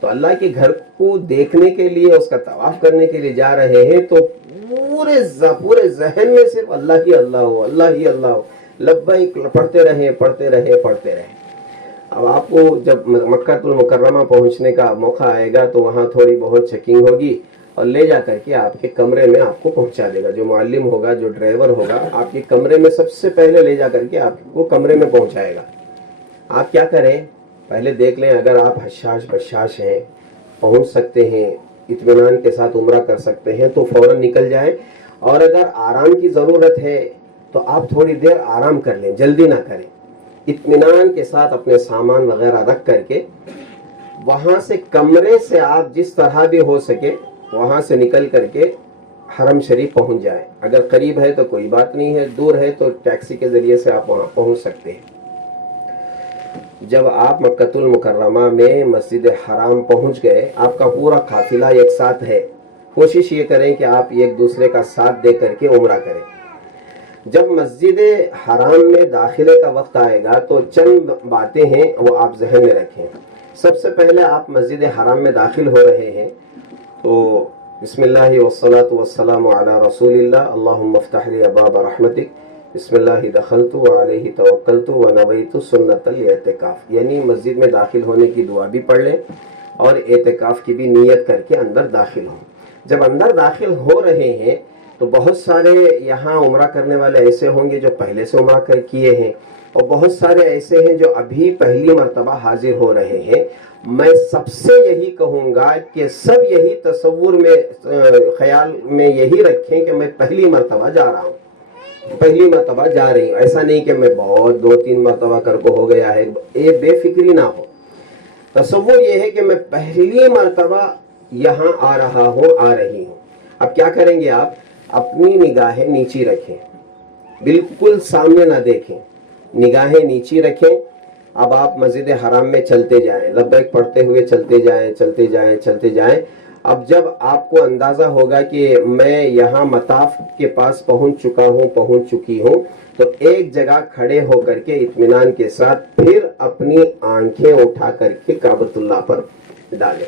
تو اللہ کے گھر کو دیکھنے کے لیے, اس کا طواف کرنے کے لیے جا رہے ہیں, تو پورے ذہن میں صرف اللہ ہی اللہ ہو, اللہ ہی اللہ ہو, لبیک پڑھتے رہے. اب آپ کو جب مکۃ المکرمہ پہنچنے کا موقع آئے گا تو وہاں تھوڑی بہت چیکنگ ہوگی, اور لے جا کر کے آپ کے کمرے میں آپ کو پہنچا دے گا. جو معلم ہوگا, جو ڈرائیور ہوگا, آپ کے کمرے میں سب سے پہلے لے جا کر کے آپ کو کمرے میں پہنچائے گا. آپ کیا کریں, پہلے دیکھ لیں, اگر آپ حشاش بشاش ہیں, پہنچ سکتے ہیں, اطمینان کے ساتھ عمرہ کر سکتے ہیں تو فوراً نکل جائیں. اور اگر آرام کی ضرورت ہے تو آپ تھوڑی دیر آرام کر لیں, جلدی نہ کریں. اطمینان کے ساتھ اپنے سامان وغیرہ رکھ کر کے وہاں سے, کمرے سے آپ جس طرح بھی ہو سکے وہاں سے نکل کر کے حرم شریف پہنچ جائیں. اگر قریب ہے تو کوئی بات نہیں ہے, دور ہے تو ٹیکسی کے ذریعے سے آپ وہاں پہنچ سکتے ہیں. جب آپ مکۃ المکرمہ میں مسجد حرام پہنچ گئے, آپ کا پورا قافلہ ایک ساتھ ہے, کوشش یہ کریں کہ آپ ایک دوسرے کا ساتھ دے کر کے عمرہ کریں. جب مسجد حرام میں داخلے کا وقت آئے گا تو چند باتیں ہیں وہ آپ ذہن میں رکھیں. سب سے پہلے آپ مسجد حرام میں داخل ہو رہے ہیں تو بسم اللہ والصلاۃ والسلام علی رسول اللہ, اللہم افتح لی ابواب رحمتک, بسم اللہ دخلت وعلیہ توکلت ونویت سنت الاعتکاف. یعنی مسجد میں داخل ہونے کی دعا بھی پڑھ لیں اور اعتکاف کی بھی نیت کر کے اندر داخل ہوں. جب اندر داخل ہو رہے ہیں تو بہت سارے یہاں عمرہ کرنے والے ایسے ہوں گے جو پہلے سے عمرہ کیے ہیں, اور بہت سارے ایسے ہیں جو ابھی پہلی مرتبہ حاضر ہو رہے ہیں. میں سب سے یہی کہوں گا کہ سب یہی تصور میں, خیال میں یہی رکھیں کہ میں پہلی مرتبہ جا رہا ہوں, پہلی مرتبہ جا رہی ہوں. ایسا نہیں کہ میں بہت 2-3 مرتبہ کر کو ہو گیا ہے, یہ بے فکری نہ ہو. تصور یہ ہے کہ میں پہلی مرتبہ یہاں آ رہا ہوں, آ رہی ہوں. اب کیا کریں گے, آپ اپنی نگاہیں نیچی رکھیں, بالکل سامنے نہ دیکھیں, نگاہیں نیچی رکھیں. اب آپ مسجد حرام میں چلتے جائیں, لبیک پڑھتے ہوئے چلتے جائیں. اب جب آپ کو اندازہ ہوگا کہ میں یہاں مطاف کے پاس پہنچ چکی ہوں تو ایک جگہ کھڑے ہو کر کے اطمینان کے ساتھ پھر اپنی آنکھیں اٹھا کر کے کعبۃ اللہ پر ڈالیں.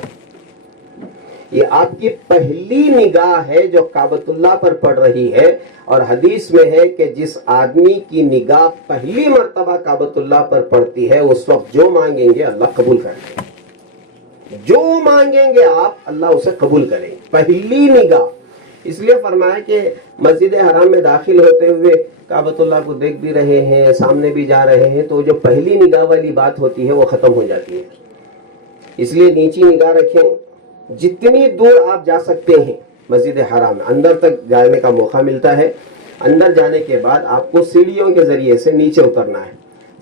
یہ آپ کی پہلی نگاہ ہے جو کعبۃ اللہ پر پڑ رہی ہے. اور حدیث میں ہے کہ جس آدمی کی نگاہ پہلی مرتبہ کعبۃ اللہ پر پڑتی ہے اس وقت جو مانگیں گے اللہ قبول کر لیں گے, جو مانگیں گے آپ اللہ اسے قبول کریں. پہلی نگاہ, اس لیے فرمایا کہ مسجد حرام میں داخل ہوتے ہوئے کعبۃ اللہ کو دیکھ بھی رہے ہیں, سامنے بھی جا رہے ہیں, تو جو پہلی نگاہ والی بات ہوتی ہے وہ ختم ہو جاتی ہے. اس لیے نیچی نگاہ رکھیں. جتنی دور آپ جا سکتے ہیں مسجد حرام میں, اندر تک جانے کا موقع ملتا ہے. اندر جانے کے بعد آپ کو سیڑھیوں کے ذریعے سے نیچے اترنا ہے.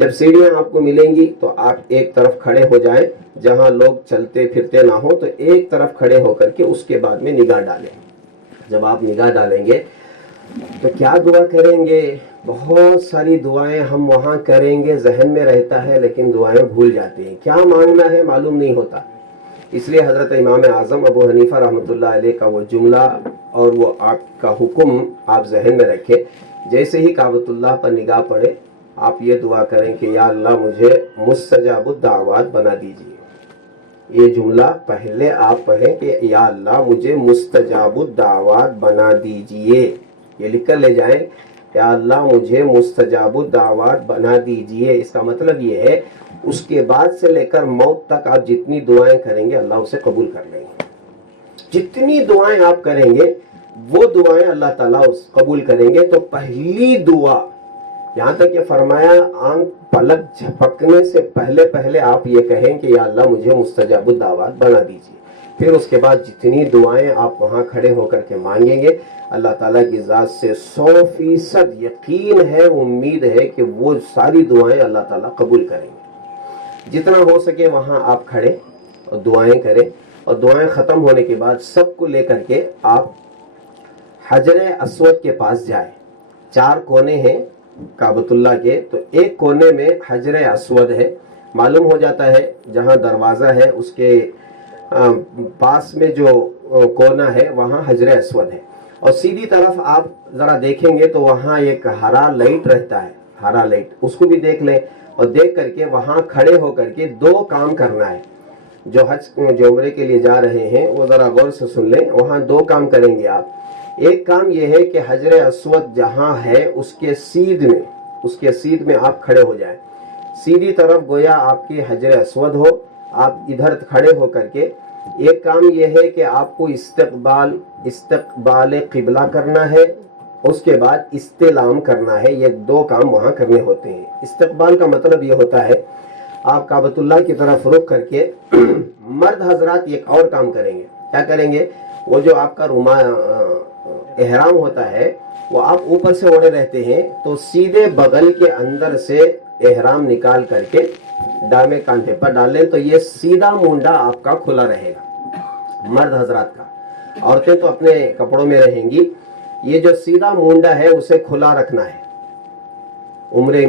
جب سیڑھیاں آپ کو ملیں گی تو آپ ایک طرف کھڑے ہو جائیں, جہاں لوگ چلتے پھرتے نہ ہو تو ایک طرف کھڑے ہو کر کے اس کے بعد میں نگاہ ڈالیں. جب آپ نگاہ ڈالیں گے تو کیا دعا کریں گے؟ بہت ساری دعائیں ہم وہاں کریں گے, ذہن میں رہتا ہے لیکن دعائیں بھول جاتے ہیں, کیا مانگنا ہے معلوم نہیں ہوتا. اس لیے حضرت امام اعظم ابو حنیفہ رحمۃ اللہ علیہ کا وہ جملہ اور وہ آپ کا حکم آپ ذہن میں رکھیں. جیسے ہی کعبۃ اللہ پر نگاہ پڑے آپ یہ دعا کریں کہ یا اللہ مجھے مستجاب الدعوات بنا دیجیے. یہ جملہ پہلے آپ پڑھیں کہ یا اللہ مجھے مستجاب الدعوات بنا دیجیے. یہ لکھ کر لے جائیں, یا اللہ مجھے مستجاب الدعوات بنا دیجیے. اس کا مطلب یہ ہے اس کے بعد سے لے کر موت تک آپ جتنی دعائیں کریں گے اللہ اسے قبول کر لیں گے. جتنی دعائیں آپ کریں گے وہ دعائیں اللہ تعالیٰ قبول کریں گے. تو پہلی دعا, یہاں تک یہ فرمایا آنکھ پلک جھپکنے سے پہلے آپ یہ کہیں کہ یا اللہ مجھے مستجاب الدعوات بنا دیجیے. پھر اس کے بعد جتنی دعائیں آپ وہاں کھڑے ہو کر کے مانگیں گے اللہ تعالیٰ کی ذات سے 100% یقین ہے, امید ہے کہ وہ ساری دعائیں اللہ تعالیٰ قبول کریں گے. جتنا ہو سکے وہاں آپ کھڑے اور دعائیں کریں. اور دعائیں ختم ہونے کے بعد سب کو لے کر کے آپ حجر اسود کے پاس جائیں. 4 کونے ہیں کعبۃ اللہ کے، تو ایک کونے میں حجر اسود ہے. معلوم ہو جاتا ہے جہاں دروازہ ہے اس کے پاس میں جو کونا ہے وہاں حجر اسود ہے. اور سیدھی طرف آپ ذرا دیکھیں گے تو وہاں ایک ہرا لائٹ رہتا ہے، ہرا لائٹ، اس کو بھی دیکھ لیں. اور دیکھ کر کے وہاں کھڑے ہو کر کے 2 کام کرنا ہے. جو عمرے کے لیے جا رہے ہیں وہ ذرا غور سے سن لیں. وہاں 2 کام کریں گے آپ. ایک کام یہ ہے کہ حجر اسود جہاں ہے اس کے سیدھ میں آپ کھڑے ہو جائیں. سیدھی طرف گویا آپ کی حجر اسود ہو، آپ ادھر کھڑے ہو کر کے ایک کام یہ ہے کہ آپ کو استقبال قبلہ کرنا ہے، اس کے بعد استلام کرنا ہے. یہ 2 کام وہاں کرنے ہوتے ہیں. استقبال کا مطلب یہ ہوتا ہے آپ کعبۃ اللہ کی طرف رخ کر کے مرد حضرات ایک اور کام کریں گے. کیا کریں گے؟ وہ جو آپ کا احرام ہوتا ہے وہ آپ اوپر سے اوڑے رہتے ہیں، تو سیدھے بغل کے اندر سے احرام نکال کر کے دامے کاندھے پر ڈال لیں، تو یہ سیدھا مونڈا آپ کا کھلا رہے گا مرد حضرات کا. عورتیں تو اپنے کپڑوں میں رہیں گی. یہ جو سیدھا مونڈا ہے اسے کھلا رکھنا ہے. عمرے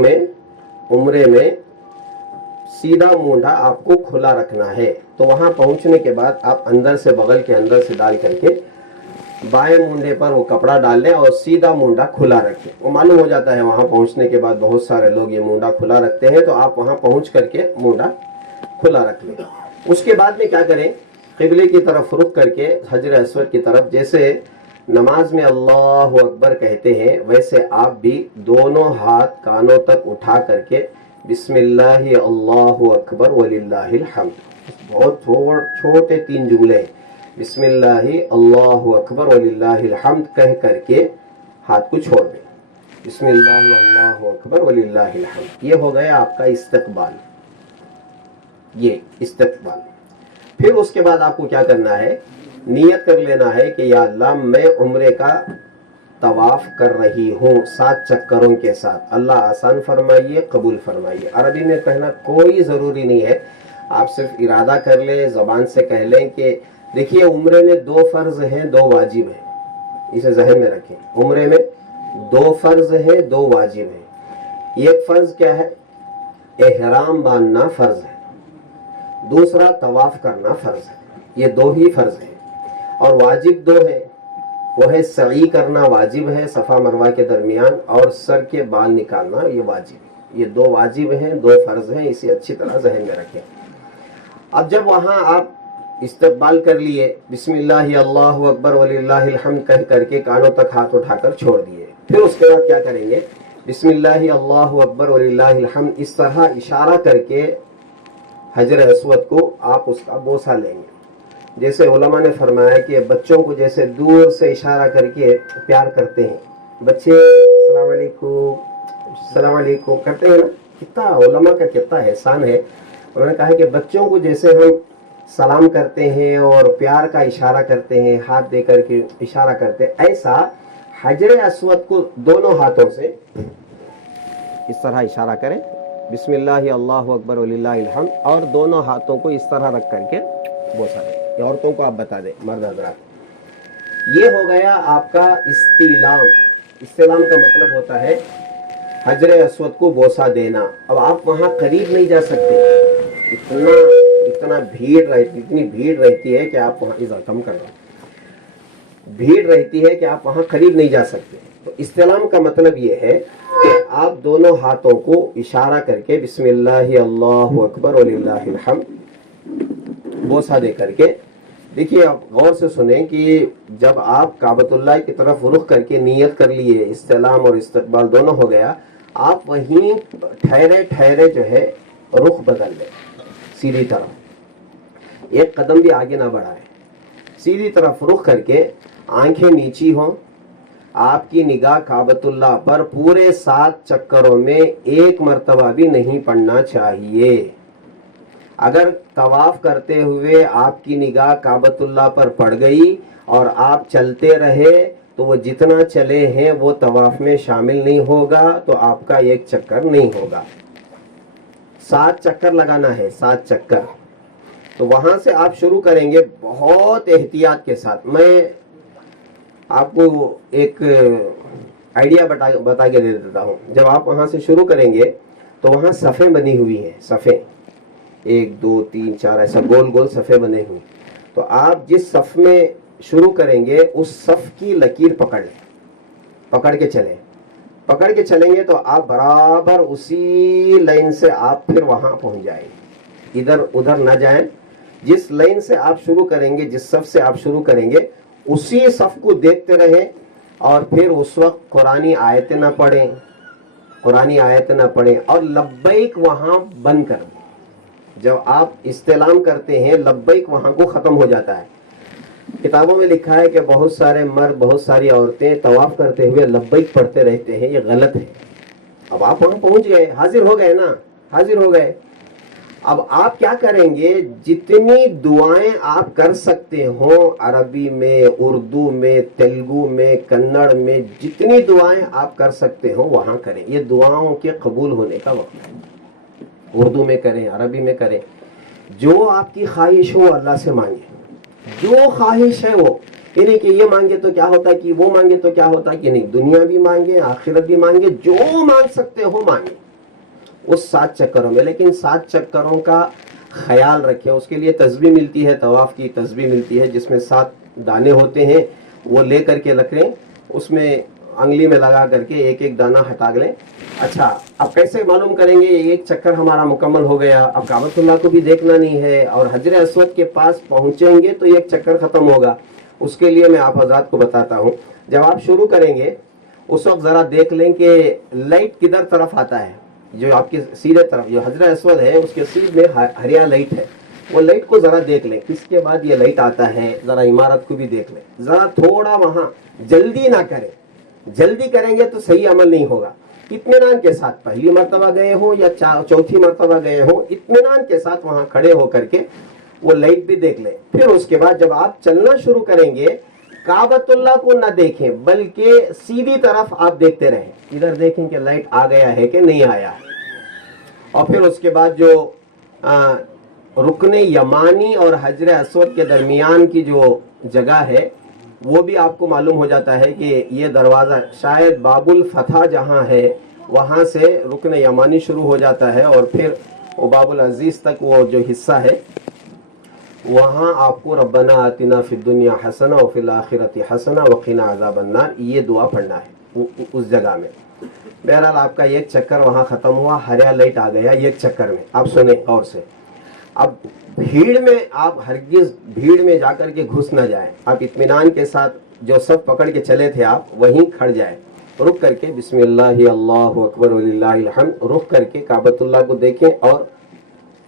میں سیدھا مونڈا آپ کو کھلا رکھنا ہے. تو وہاں پہنچنے کے بعد آپ اندر سے بغل کے اندر سے ڈال کر کے بائیں مونڈے پر وہ کپڑا ڈال لیں اور سیدھا مونڈا کھلا رکھیں. وہ معلوم ہو جاتا ہے وہاں پہنچنے کے بعد بہت سارے لوگ یہ مونڈا کھلا رکھتے ہیں، تو آپ وہاں پہنچ کر کے مونڈا کھلا رکھ لیں. اس کے بعد میں کیا کریں؟ قبلے کی طرف رخ کر کے حجر اسود کی طرف، جیسے نماز میں اللہ اکبر کہتے ہیں ویسے آپ بھی دونوں ہاتھ کانوں تک اٹھا کر کے بسم اللہ اللہ اکبر وللہ الحمد، بہت چھوٹے 3 جملے، بسم اللہ اللہ اکبر وللہ الحمد کہہ کر کے ہاتھ کو چھوڑ دیں. بسم اللہ اللہ اکبر وللہ الحمد. یہ ہو گیا آپ کا استقبال. پھر اس کے بعد آپ کو کیا کرنا ہے؟ نیت کر لینا ہے کہ یا اللہ میں عمرے کا طواف کر رہی ہوں 7 چکروں کے ساتھ. اللہ آسان فرمائیے، قبول فرمائیے. عربی میں کہنا کوئی ضروری نہیں ہے، آپ صرف ارادہ کر لیں، زبان سے کہہ لیں کہ دیکھیے عمرے میں 2 فرض ہیں 2 واجب ہیں. اسے ذہن میں رکھیں، عمرے میں 2 فرض ہیں 2 واجب ہیں. ایک فرض کیا ہے؟ احرام باندھنا فرض ہے. دوسرا طواف کرنا فرض ہے. یہ 2 ہی فرض ہیں. اور واجب 2 ہیں، وہ ہے سعی کرنا واجب ہے صفا مروہ کے درمیان، اور سر کے بال نکالنا یہ واجب ہے. یہ 2 واجب ہیں 2 فرض ہیں، اسے اچھی طرح ذہن میں رکھیں. اب جب وہاں آپ استقبال کر لیے، بسم اللہ اللہ اکبر وللہ الحمد کہہ کر کے کانوں تک ہاتھ اٹھا کر چھوڑ دیے، پھر اس کے بعد کیا کریں گے؟ بسم اللہ اللہ اکبر وللہ الحمد اس طرح اشارہ کر کے حجر اسود کو آپ اس کا بوسہ لیں گے. جیسے علماء نے فرمایا کہ بچوں کو جیسے دور سے اشارہ کر کے پیار کرتے ہیں بچے، السلام علیکم السلام علیکم کرتے ہیں نا، کتنا علماء کا کتنا احسان ہے. انہوں نے کہا کہ بچوں کو جیسے ہم سلام کرتے ہیں اور پیار کا اشارہ کرتے ہیں، ہاتھ دے کر کے اشارہ کرتے ہیں، ایسا حجر اسود کو دونوں ہاتھوں سے اس طرح اشارہ کریں، بسم اللہ اللہ اکبر وللہ الحمد، اور دونوں ہاتھوں کو اس طرح رکھ کر کے بوسہ دیں. عورتوں کو آپ بتا دیں، مرد حضرات. یہ ہو گیا آپ کا استلام. استلام کا مطلب ہوتا ہے حجر اسود کو بوسہ دینا. اب آپ وہاں قریب نہیں جا سکتے، اتنا اتنی بھیڑ رہتی ہے کہ آپ وہاں کم کر دو، بھیڑ رہتی ہے کہ آپ وہاں قریب نہیں جا سکتے. تو استلام کا مطلب یہ ہے کہ آپ دونوں ہاتھوں کو اشارہ کر کے بسم اللہ اللہ اکبر وللہ الحمد بوسہ دے کر کے، دیکھیے آپ غور سے سنیں کہ جب آپ کعبۃ اللہ کی طرف رخ کر کے نیت کر لیے، استلام اور استقبال دونوں ہو گیا، آپ وہیں ٹھہرے جو ہے رخ بدل لیں سیدھی طرف، ایک قدم بھی آگے نہ بڑھائیں. سیدھی طرف رخ کر کے آنکھیں نیچی ہوں، آپ کی نگاہ کعبۃ اللہ پر پورے 7 چکروں میں 1 مرتبہ بھی نہیں پڑنا چاہیے. اگر طواف کرتے ہوئے آپ کی نگاہ کعبۃ اللہ پر پڑ گئی اور آپ چلتے رہے تو وہ جتنا چلے ہیں وہ طواف میں شامل نہیں ہوگا، تو آپ کا 1 چکر نہیں ہوگا. 7 چکر لگانا ہے، 7 چکر. تو وہاں سے آپ شروع کریں گے بہت احتیاط کے ساتھ. میں آپ کو ایک آئیڈیا بتا کے دے دیتا ہوں. جب آپ وہاں سے شروع کریں گے تو وہاں صفیں بنی ہوئی ہیں, صفیں 1 2 3 4 ایسا گول گول صفیں بنے ہوئے. تو آپ جس صف میں شروع کریں گے اس صف کی لکیر پکڑ لیں, پکڑ کے چلیں. پکڑ کے چلیں گے تو آپ برابر اسی لائن سے آپ پھر وہاں پہنچ جائیں گے, ادھر ادھر نہ جائیں. جس لائن سے آپ شروع کریں گے, جس صف سے آپ شروع کریں گے, اسی صف کو دیکھتے رہیں. اور پھر اس وقت قرآنی آیتیں نہ پڑھیں, قرآنی آیتیں نہ پڑھیں, اور لبیک وہاں بند کر دیں. جب آپ استعلام کرتے ہیں لبیک وہاں کو ختم ہو جاتا ہے. کتابوں میں لکھا ہے کہ بہت سارے مرد, بہت ساری عورتیں طواف کرتے ہوئے لبیک پڑھتے رہتے ہیں, یہ غلط ہے. اب آپ وہاں پہنچ گئے, حاضر ہو گئے نا, حاضر ہو گئے. اب آپ کیا کریں گے, جتنی دعائیں آپ کر سکتے ہو عربی میں, اردو میں, تیلگو میں, کنڑ میں, جتنی دعائیں آپ کر سکتے ہو وہاں کریں. یہ دعاؤں کے قبول ہونے کا وقت ہے. اردو میں کریں, عربی میں کریں, جو آپ کی خواہش ہو اللہ سے مانگیں. جو خواہش ہے وہ, یہ نہیں کہ یہ مانگے تو کیا ہوتا, کہ وہ مانگے تو کیا ہوتا, کہ نہیں, دنیا بھی مانگے, آخرت بھی مانگے, جو مانگ سکتے ہو مانگے اس 7 چکروں میں. لیکن 7 چکروں کا خیال رکھیں, اس کے لیے تسبیح ملتی ہے, طواف کی تسبیح ملتی ہے جس میں 7 دانے ہوتے ہیں, وہ لے کر کے رکھ لیں, اس میں انگلی میں لگا کر کے ایک ایک دانہ ہٹا لیں. اچھا, اب کیسے معلوم کریں گے ایک چکر ہمارا مکمل ہو گیا؟ اب کعبۃ اللہ کو بھی دیکھنا نہیں ہے, اور حجر اسود کے پاس پہنچیں گے تو ایک چکر ختم ہوگا. اس کے لیے میں آپ حضرات کو بتاتا ہوں. جب آپ شروع کریں گے اس وقت ذرا دیکھ لیں کہ لائٹ کدھر طرف آتا ہے. جو آپ کے سیدھے طرف جو حجر اسود ہے اس کے سیدھ میں ہریا لائٹ ہے, وہ لائٹ کو ذرا دیکھ لیں. اس کے بعد یہ لائٹ آتا ہے, ذرا عمارت کو بھی دیکھ لیں. ذرا تھوڑا وہاں جلدی نہ کریں, جلدی کریں گے تو صحیح عمل نہیں ہوگا. اطمینان کے ساتھ, پہلی مرتبہ گئے ہوں یا چوتھی مرتبہ گئے ہوں, اطمینان کے ساتھ وہاں کھڑے ہو کر کے وہ لائٹ بھی دیکھ لیں. پھر اس کے بعد جب آپ چلنا شروع کریں گے کعبۃ اللہ کو نہ دیکھیں بلکہ سیدھی طرف آپ دیکھتے رہیں. ادھر دیکھیں کہ لائٹ آ گیا ہے کہ نہیں آیا ہے. اور پھر اس کے بعد جو رکن یمانی اور حجر اسود کے درمیان کی جو جگہ ہے وہ بھی آپ کو معلوم ہو جاتا ہے کہ یہ دروازہ شاید باب الفتح جہاں ہے وہاں سے رکن یمانی شروع ہو جاتا ہے, اور پھر وہ باب العزیز تک وہ جو حصہ ہے وہاں آپ کو ربنا آتنا فی الدنیا حسنہ وفی الآخرۃ حسنہ وقنا عذاب النار یہ دعا پڑھنا ہے اس جگہ میں. بہرحال آپ کا ایک چکر وہاں ختم ہوا, ہریا لائٹ آ گیا ایک چکر میں. آپ سنیں غور سے, اب بھیڑ میں آپ ہرگز بھیڑ میں جا کر کے گھس نہ جائیں. آپ اطمینان کے ساتھ جو سب پکڑ کے چلے تھے آپ وہیں کھڑ جائیں, رک کر کے بسم اللہ اللہ اکبر وللہ الحمد رک کر کے کعبۃ اللہ کو دیکھیں اور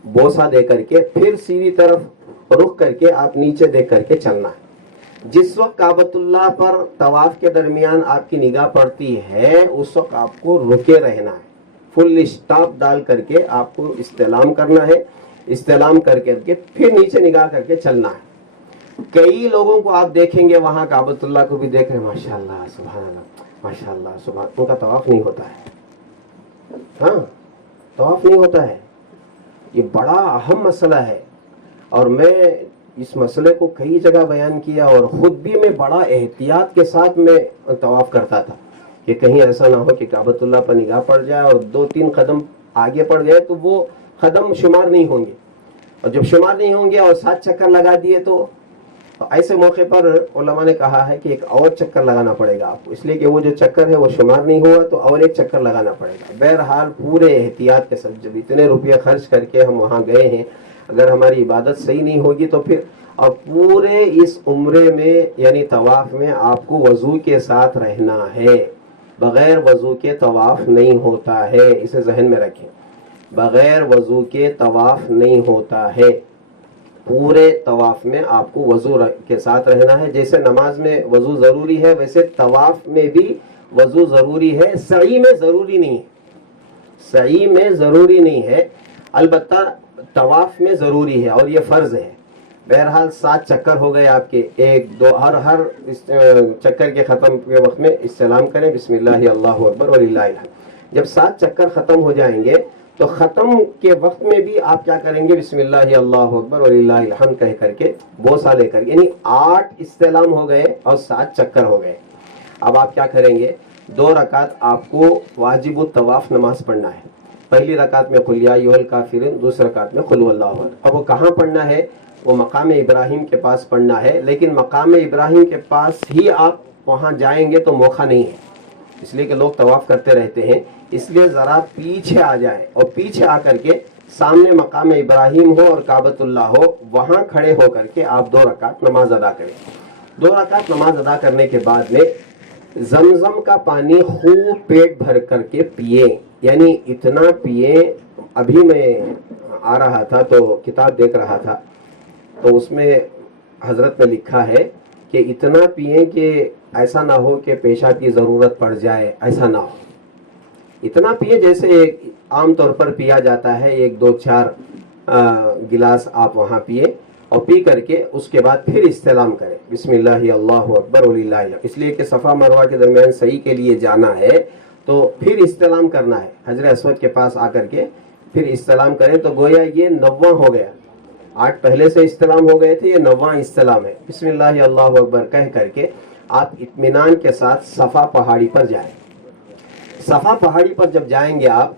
بوسہ دے کر کے پھر سیدھی طرف رک کر کے آپ نیچے دیکھ کر کے چلنا ہے. جس وقت کعبۃ اللہ پر طواف کے درمیان آپ کی نگاہ پڑتی ہے اس وقت آپ کو رکے رہنا ہے, فل اسٹاپ ڈال کر کے آپ کو استعلام کرنا ہے. استعلام کر کے پھر نیچے نگاہ کر کے چلنا ہے. کئی لوگوں کو آپ دیکھیں گے وہاں کعبۃ اللہ کو بھی دیکھ رہے ہیں, ماشاء اللہ سبحان اللہ ماشاء اللہ سبحان, ان کا طواف نہیں ہوتا ہے. ہاں طواف نہیں ہوتا ہے. یہ بڑا اہم مسئلہ ہے, اور میں اس مسئلے کو کئی جگہ بیان کیا, اور خود بھی میں بڑا احتیاط کے ساتھ میں طواف کرتا تھا کہ کہیں ایسا نہ ہو کہ کعبۃ اللہ پر نگاہ پڑ جائے اور 2-3 قدم آگے پڑ گئے تو وہ قدم شمار نہیں ہوں گے, اور جب شمار نہیں ہوں گے اور 7 چکر لگا دیے تو ایسے موقع پر علماء نے کہا ہے کہ ایک اور چکر لگانا پڑے گا آپ کو, اس لیے کہ وہ جو چکر ہے وہ شمار نہیں ہوا تو اور ایک چکر لگانا پڑے گا. بہرحال پورے احتیاط کے ساتھ جب اتنے روپیہ خرچ کر کے ہم وہاں گئے ہیں, اگر ہماری عبادت صحیح نہیں ہوگی تو پھر, اور پورے اس عمرے میں یعنی طواف میں آپ کو وضو کے ساتھ رہنا ہے. بغیر وضو کے طواف نہیں ہوتا ہے, اسے ذہن میں رکھیں. بغیر وضو کے طواف نہیں ہوتا ہے. پورے طواف میں آپ کو وضو کے ساتھ رہنا ہے. جیسے نماز میں وضو ضروری ہے ویسے طواف میں بھی وضو ضروری ہے. سعی میں ضروری نہیں ہے, سعی میں ضروری نہیں ہے, البتہ طواف میں ضروری ہے اور یہ فرض ہے. بہرحال 7 چکر ہو گئے آپ کے, 1 2 ہر چکر کے ختم کے وقت میں استعلام کریں بسم اللہ اللہ اکبر وللہ الحمد. جب 7 چکر ختم ہو جائیں گے تو ختم کے وقت میں بھی آپ کیا کریں گے؟ بسم اللہ اللہ اکبر وللہ الحمد کہہ کر کے بوسہ لے کر، یعنی 8 استلام ہو گئے اور 7 چکر ہو گئے۔ اب آپ کیا کریں گے؟ 2 رکعت آپ کو واجب الطواف نماز پڑھنا ہے۔ پہلی رکعت میں قل یا ایھا الکافرون، دوسری رکعت میں قل واللہ احد۔ اب وہ کہاں پڑھنا ہے؟ وہ مقام ابراہیم کے پاس پڑھنا ہے، لیکن مقام ابراہیم کے پاس ہی آپ وہاں جائیں گے تو موقع نہیں ہے، اس لیے کہ لوگ طواف کرتے رہتے ہیں، اس لیے ذرا پیچھے آ جائیں اور پیچھے آ کر کے سامنے مقام ابراہیم ہو اور کعبۃ اللہ ہو، وہاں کھڑے ہو کر کے آپ 2 رکعت نماز ادا کریں۔ 2 رکعت نماز ادا کرنے کے بعد میں زمزم کا پانی خوب پیٹ بھر کر کے پیئے، یعنی اتنا پیئے۔ ابھی میں آ رہا تھا تو کتاب دیکھ رہا تھا، تو اس میں حضرت نے لکھا ہے کہ اتنا پیئیں کہ ایسا نہ ہو کہ پیشاب کی ضرورت پڑ جائے، ایسا نہ ہو۔ اتنا پیئے جیسے عام طور پر پیا جاتا ہے، 1 2 4 گلاس آپ وہاں پیئے، اور پی کر کے اس کے بعد پھر استلام کریں، بسم اللہ اللہ اکبر وللہ الحمد، اس لیے کہ صفا مروہ کے درمیان صحیح کے لیے جانا ہے تو پھر استلام کرنا ہے۔ حجر اسود کے پاس آ کر کے پھر استلام کریں تو گویا یہ 9واں ہو گیا۔ 8 پہلے سے استلام ہو گئے تھے، یہ 9واں استلام ہے۔ بسم اللہ اللہ اکبر کہہ کر کے آپ اطمینان کے ساتھ صفا پہاڑی پر جائیں۔ صفا پہاڑی پر جب جائیں گے آپ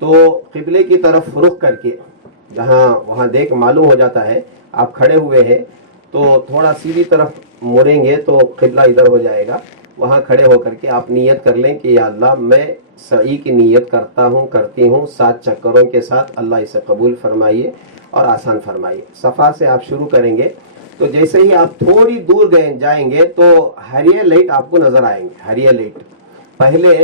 تو قبلے کی طرف رخ کر کے، جہاں وہاں دیکھ معلوم ہو جاتا ہے آپ کھڑے ہوئے ہیں، تو تھوڑا سیدھی طرف مڑیں گے تو قبلہ ادھر ہو جائے گا۔ وہاں کھڑے ہو کر کے آپ نیت کر لیں کہ یا اللہ میں سعی کی نیت کرتا ہوں، کرتی ہوں 7 چکروں کے ساتھ، اللہ اسے قبول فرمائیے اور آسان فرمائیے۔ صفا سے آپ شروع کریں گے تو جیسے ہی آپ تھوڑی دور جائیں گے تو ہریے لائٹ آپ کو نظر آئیں گے۔ ہریے لائٹ پہلے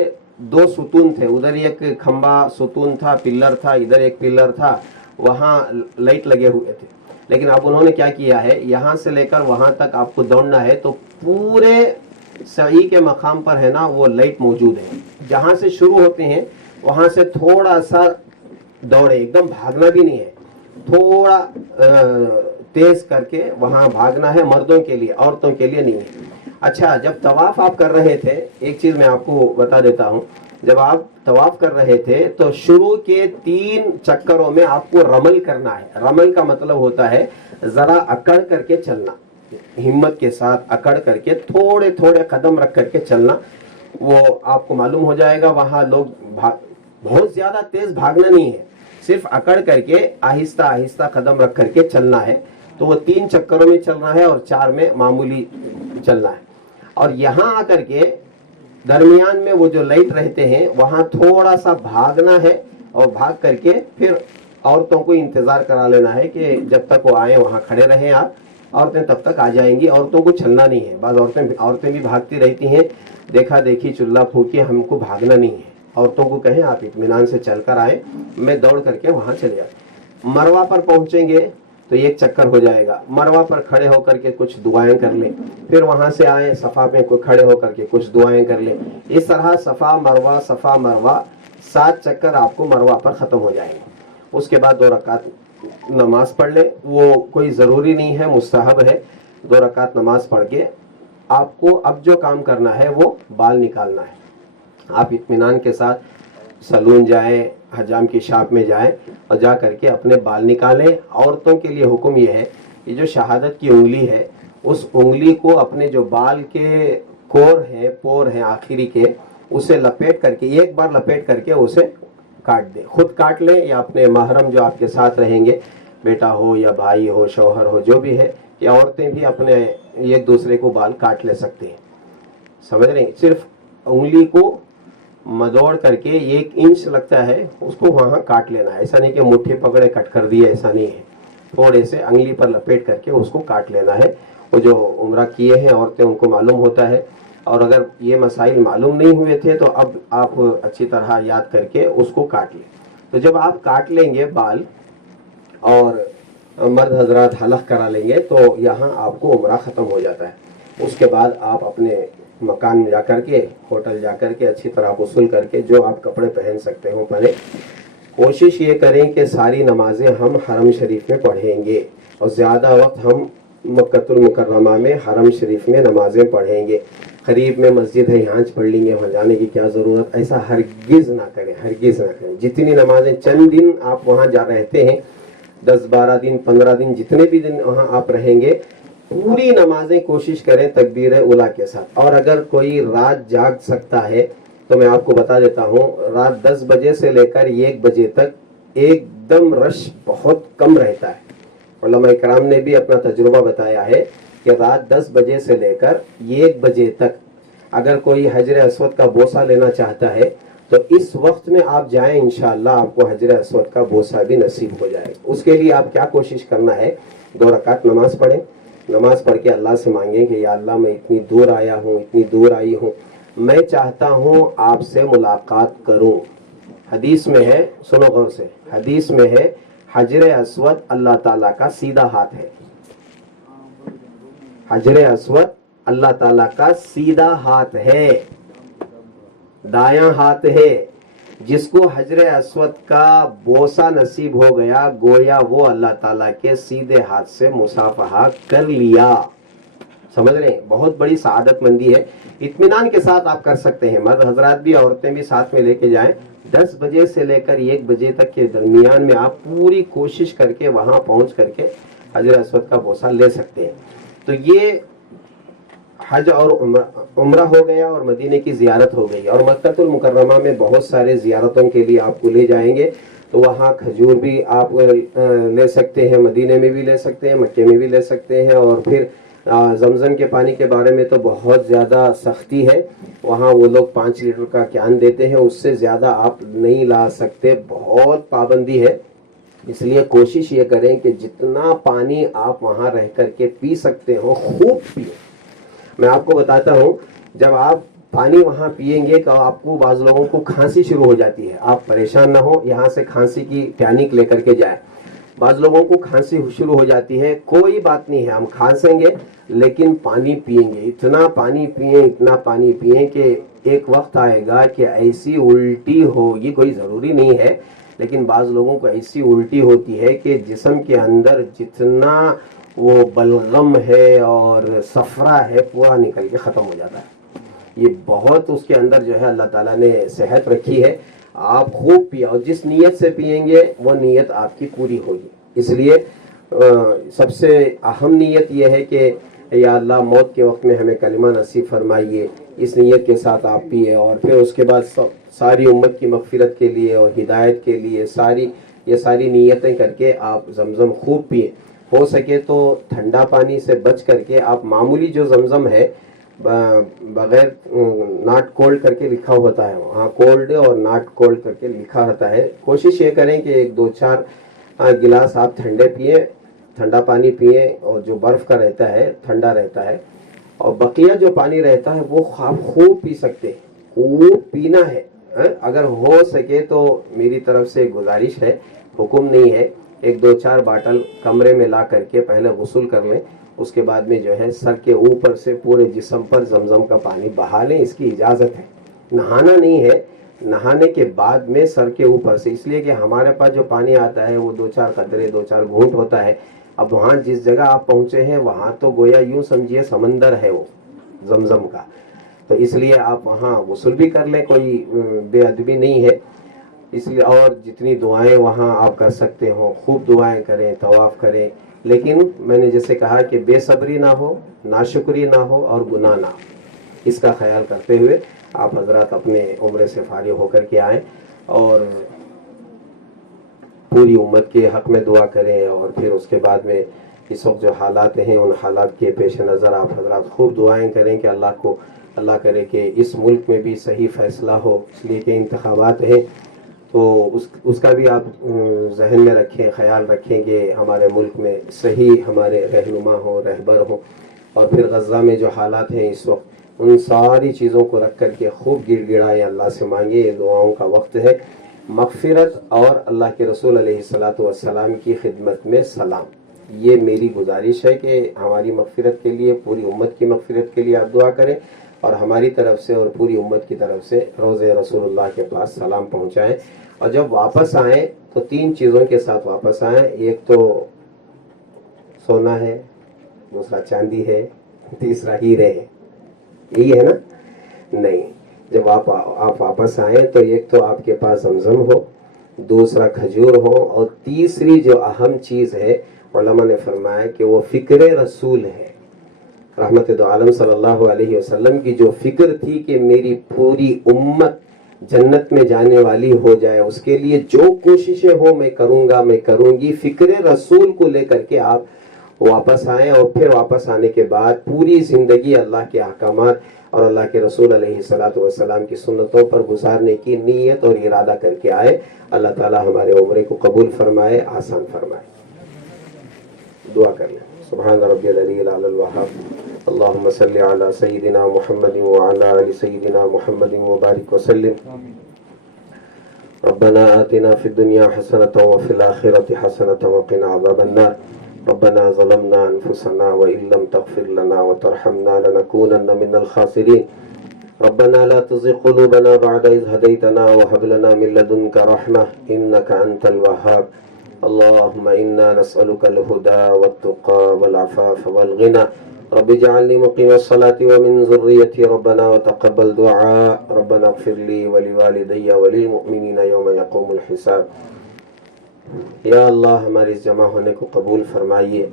2 ستون تھے، ادھر ایک کھمبا ستون تھا، پلر تھا، ادھر ایک پلر تھا، وہاں لائٹ لگے ہوئے تھے، لیکن اب انہوں نے کیا کیا ہے، یہاں سے لے کر وہاں تک آپ کو دوڑنا ہے تو پورے سعی کے مقام پر ہے نا وہ لائٹ موجود ہے۔ جہاں سے شروع ہوتے ہیں وہاں سے تھوڑا سا دوڑے، ایک دم بھاگنا بھی نہیں ہے، تھوڑا تیز کر کے وہاں بھاگنا ہے، مردوں کے لیے، عورتوں کے لیے نہیں ہے۔ اچھا، جب طواف آپ کر رہے تھے، ایک چیز میں آپ کو بتا دیتا ہوں، جب آپ طواف کر رہے تھے تو شروع کے 3 چکروں میں آپ کو رمل کرنا ہے۔ رمل کا مطلب ہوتا ہے ذرا اکڑ کر کے چلنا، ہمت کے ساتھ اکڑ کر کے تھوڑے تھوڑے قدم رکھ کر کے چلنا۔ وہ آپ کو معلوم ہو جائے گا، وہاں لوگ بہت زیادہ تیز بھاگنا نہیں ہے، صرف اکڑ کر کے آہستہ آہستہ قدم رکھ کر کے چلنا ہے۔ تو وہ 3 چکروں میں چلنا ہے اور 4 میں معمولی چلنا ہے۔ اور یہاں آ کر کے درمیان میں وہ جو لائٹ رہتے ہیں وہاں تھوڑا سا بھاگنا ہے، اور بھاگ کر کے پھر عورتوں کو انتظار کرا لینا ہے کہ جب تک وہ آئیں وہاں کھڑے رہیں آپ، عورتیں تب تک آ جائیں گی، عورتوں کو چلنا نہیں ہے۔ بعض عورتیں بھی بھاگتی رہتی ہیں، دیکھا دیکھی چلا پھوکی، ہم کو بھاگنا نہیں ہے۔ عورتوں کو کہیں آپ اطمینان سے چل کر آئیں، میں دوڑ کر کے وہاں چلے جاؤں۔ مروہ پر پہنچیں گے تو 1 چکر ہو جائے گا، مروہ پر کھڑے ہو کر کے کچھ دعائیں کر لیں، پھر وہاں سے آئیں صفا پہ کھڑے ہو کر کے کچھ دعائیں کر لیں۔ اس طرح صفا مروہ 7 چکر آپ کو مروہ پر ختم ہو جائیں گے۔ اس کے بعد 2 رکعت نماز پڑھ لیں، وہ کوئی ضروری نہیں ہے، مستحب ہے۔ 2 رکعت نماز پڑھ کے آپ کو اب جو کام کرنا ہے وہ بال نکالنا ہے۔ آپ اطمینان کے ساتھ سلون جائیں، حجام کی شاپ میں جائیں اور جا کر کے اپنے بال نکالیں۔ عورتوں کے لیے حکم یہ ہے کہ جو شہادت کی انگلی ہے اس انگلی کو اپنے جو بال کے پور ہیں آخری کے، اسے لپیٹ کر کے، ایک بار لپیٹ کر کے اسے کاٹ دیں، خود کاٹ لیں یا اپنے محرم جو آپ کے ساتھ رہیں گے، بیٹا ہو یا بھائی ہو، شوہر ہو، جو بھی ہے، یا عورتیں بھی اپنے ایک دوسرے کو بال کاٹ لے سکتے ہیں۔ سمجھ رہے ہیں؟ صرف انگلی کو مدوڑ کر کے 1 انچ لگتا ہے اس کو وہاں کاٹ لینا ہے، ایسا نہیں کہ مٹھی پکڑے کٹ کر دیے، ایسا نہیں ہے، تھوڑے سے انگلی پر لپیٹ کر کے اس کو کاٹ لینا ہے۔ وہ جو عمرہ کیے ہیں عورتیں ان کو معلوم ہوتا ہے، اور اگر یہ مسائل معلوم نہیں ہوئے تھے تو اب آپ اچھی طرح یاد کر کے اس کو کاٹ لیں۔ تو جب آپ کاٹ لیں گے بال اور مرد حضرات حلق کرا لیں گے تو یہاں آپ کو عمرہ ختم ہو جاتا ہے۔ اس کے بعد آپ اپنے مکان میں جا کر کے، ہوٹل جا کر کے اچھی طرح غسل کر کے جو آپ کپڑے پہن سکتے ہوں پہنیں۔ کوشش یہ کریں کہ ساری نمازیں ہم حرم شریف میں پڑھیں گے، اور زیادہ وقت ہم مکۃ المکرمہ میں حرم شریف میں نمازیں پڑھیں گے۔ قریب میں مسجد ہے یہاں پڑھ لیں گے وہاں جانے کی کیا ضرورت، ایسا ہرگز نہ کریں، ہرگز نہ کریں۔ جتنی نمازیں چند دن آپ وہاں جا رہتے ہیں، 10 12 دن 15 دن جتنے بھی دن وہاں آپ رہیں گے، پوری نمازیں کوشش کریں تکبیر اولیٰ کے ساتھ۔ اور اگر کوئی رات جاگ سکتا ہے تو میں آپ کو بتا دیتا ہوں، رات 10 بجے سے لے کر 1 بجے تک ایک دم رش بہت کم رہتا ہے۔ علماء کرام نے بھی اپنا تجربہ بتایا ہے کہ رات 10 بجے سے لے کر 1 بجے تک اگر کوئی حجر اسود کا بوسہ لینا چاہتا ہے تو اس وقت میں آپ جائیں، انشاءاللہ آپ کو حجر اسود کا بوسہ بھی نصیب ہو جائے گا۔ اس کے لیے آپ کیا کوشش کرنا ہے، 2 رکعت نماز پڑھیں، نماز پڑھ کے اللہ سے مانگیں کہ یا اللہ میں اتنی دور آیا ہوں، اتنی دور آئی ہوں، میں چاہتا ہوں آپ سے ملاقات کروں۔ حدیث میں ہے، سنو غور سے، حدیث میں ہے حجر اسود اللہ تعالیٰ کا سیدھا ہاتھ ہے۔ حجر اسود اللہ تعالیٰ کا سیدھا ہاتھ ہے، دایاں ہاتھ ہے۔ جس کو حجر اسود کا بوسہ نصیب ہو گیا، گویا وہ اللہ تعالیٰ کے سیدھے ہاتھ سے مصافحہ کر لیا۔ سمجھ رہے ہیں؟ بہت بڑی سعادت مندی ہے، اطمینان کے ساتھ آپ کر سکتے ہیں۔ مرد حضرات بھی عورتیں بھی ساتھ میں لے کے جائیں۔ 10 بجے سے لے کر 1 بجے تک کے درمیان میں آپ پوری کوشش کر کے وہاں پہنچ کر کے حجر اسود کا بوسہ لے سکتے ہیں۔ تو یہ حج اور عمرہ ہو گیا اور مدینے کی زیارت ہو گئی۔ اور مکہ المکرمہ میں بہت سارے زیارتوں کے لیے آپ کو لے جائیں گے، تو وہاں کھجور بھی آپ لے سکتے ہیں، مدینے میں بھی لے سکتے ہیں، مکے میں بھی لے سکتے ہیں۔ اور پھر زمزم کے پانی کے بارے میں تو بہت زیادہ سختی ہے، وہاں وہ لوگ 5 لیٹر کا کین دیتے ہیں، اس سے زیادہ آپ نہیں لا سکتے، بہت پابندی ہے۔ اس لیے کوشش یہ کریں کہ جتنا پانی آپ وہاں رہ کر کے پی سکتے ہو خوب پیئیں۔ میں آپ کو بتاتا ہوں، جب آپ پانی وہاں پیئیں گے تو آپ کو، بعض لوگوں کو کھانسی شروع ہو جاتی ہے، آپ پریشان نہ ہو، یہاں سے کھانسی کی ٹینک لے کر کے جائیں۔ بعض لوگوں کو کھانسی شروع ہو جاتی ہے، کوئی بات نہیں ہے، ہم کھانسیں گے لیکن پانی پیئیں گے، اتنا پانی پئیں، اتنا پانی پئیں کہ ایک وقت آئے گا کہ ایسی الٹی ہوگی، کوئی ضروری نہیں ہے لیکن بعض لوگوں کو ایسی الٹی ہوتی ہے کہ جسم کے اندر جتنا وہ بلغم ہے اور صفرا ہے پورا نکل کے ختم ہو جاتا ہے۔ یہ بہت اس کے اندر جو ہے اللہ تعالیٰ نے صحت رکھی ہے۔ آپ خوب پیئیں، اور جس نیت سے پئیں گے وہ نیت آپ کی پوری ہوگی۔ اس لیے سب سے اہم نیت یہ ہے کہ یا اللہ موت کے وقت میں ہمیں کلمہ نصیب فرمائیے، اس نیت کے ساتھ آپ پیئے۔ اور پھر اس کے بعد ساری امت کی مغفرت کے لیے اور ہدایت کے لیے یہ ساری نیتیں کر کے آپ زمزم خوب پیئے۔ ہو سکے تو ٹھنڈا پانی سے بچ کر کے آپ معمولی جو زمزم ہے، بغیر ناٹ کولڈ کر کے لکھا ہوتا ہے، وہاں کولڈ اور ناٹ کولڈ کر کے لکھا ہوتا ہے، کوشش یہ کریں کہ 1 2 4 گلاس آپ ٹھنڈے پیئیں، ٹھنڈا پانی پیئیں، اور جو برف کا رہتا ہے ٹھنڈا رہتا ہے، اور بقیہ جو پانی رہتا ہے وہ آپ خوب پی سکتے ہیں، خوب پینا ہے۔ اگر ہو سکے تو میری طرف سے گزارش ہے، حکم نہیں ہے، 1 2 4 باٹل کمرے میں لا کر کے پہلے غسل کر لیں، اس کے بعد میں جو ہے سر کے اوپر سے پورے جسم پر زمزم کا پانی بہا لیں، اس کی اجازت ہے، نہانا نہیں ہے، نہانے کے بعد میں سر کے اوپر سے، اس لیے کہ ہمارے پاس جو پانی آتا ہے وہ 2 4 قطرے 2 4 گھونٹ ہوتا ہے۔ اب وہاں جس جگہ آپ پہنچے ہیں وہاں تو گویا یوں سمجھیے سمندر ہے وہ زمزم کا، تو اس لیے آپ وہاں غسل بھی کر لیں، کوئی بے ادبی نہیں ہے۔ اس لیے اور جتنی دعائیں وہاں آپ کر سکتے ہو خوب دعائیں کریں، طواف کریں، لیکن میں نے جیسے کہا کہ بے صبری نہ ہو، ناشکری نہ ہو، اور گناہ نہ ہو، اس کا خیال کرتے ہوئے آپ حضرات اپنے عمرے سے فارغ ہو کر کے آئیں، اور پوری امت کے حق میں دعا کریں۔ اور پھر اس کے بعد میں اس وقت جو حالات ہیں ان حالات کے پیش نظر آپ حضرات خوب دعائیں کریں کہ اللہ کرے کہ اس ملک میں بھی صحیح فیصلہ ہو، اس لیے کہ انتخابات ہیں، تو اس کا بھی آپ ذہن میں رکھیں، خیال رکھیں کہ ہمارے ملک میں صحیح ہمارے رہنما ہوں، رہبر ہوں۔ اور پھر غزہ میں جو حالات ہیں اس وقت، ان ساری چیزوں کو رکھ کر کے خوب گڑ گڑائیں، اللہ سے مانگے، یہ دعاؤں کا وقت ہے۔ مغفرت اور اللہ کے رسول علیہ الصلاۃ والسلام کی خدمت میں سلام، یہ میری گزارش ہے کہ ہماری مغفرت کے لیے، پوری امت کی مغفرت کے لیے آپ دعا کریں، اور ہماری طرف سے اور پوری امت کی طرف سے روضہ رسول اللہ کے پاس سلام پہنچائیں۔ اور جب واپس آئیں تو 3 چیزوں کے ساتھ واپس آئیں، ایک تو سونا ہے، دوسرا چاندی ہے، تیسرا ہیرے ہے۔ یہی ہے نا؟ نہیں، جب آپ واپس آئیں تو ایک تو آپ کے پاس زمزم ہو، دوسرا کھجور ہو، اور تیسری جو اہم چیز ہے علماء نے فرمایا کہ وہ فکر رسول ہے۔ رحمت دو عالم صلی اللہ علیہ وسلم کی جو فکر تھی کہ میری پوری امت جنت میں جانے والی ہو جائے، اس کے لیے جو کوششیں ہوں میں کروں گا، میں کروں گی، فکر رسول کو لے کر کے آپ واپس آئیں، اور پھر واپس آنے کے بعد پوری زندگی اللہ کے احکامات اور اللہ کے رسول علیہ الصلوۃ والسلام کی سنتوں پر گزارنے کی نیت اور ارادہ کر کے آئے۔ اللہ تعالی ہمارے عمرے کو قبول فرمائے، آسان فرمائے۔ دعا کر لیں۔ سبحان ربی العلی الاعلی الوہاب، اللہم صلی علی سیدنا محمد وعلی آل سیدنا محمد وبارک وسلم۔ ربنا آتنا فی الدنیا حسنۃ وفی الآخرۃ حسنۃ وقنا عذاب النار۔ ربنا ظلمنا انفسنا وان لم تغفر لنا وترحمنا لنكونن من الخاسرین۔ ربنا لا تزغ قلوبنا بعد إذ هديتنا وهب لنا من لدنك رحمة إنك أنت الوهاب۔ اللهم إنا نسألك الهدى والتقى والعفاف والغنى، رب اجعلني مقيم الصلاة ومن ذريتي ربنا وتقبل دعاء، ربنا اغفر لي ولوالدي وللمؤمنين يوم يقوم الحساب۔ یا اللہ ہمارے اس جمع ہونے کو قبول فرمائیے۔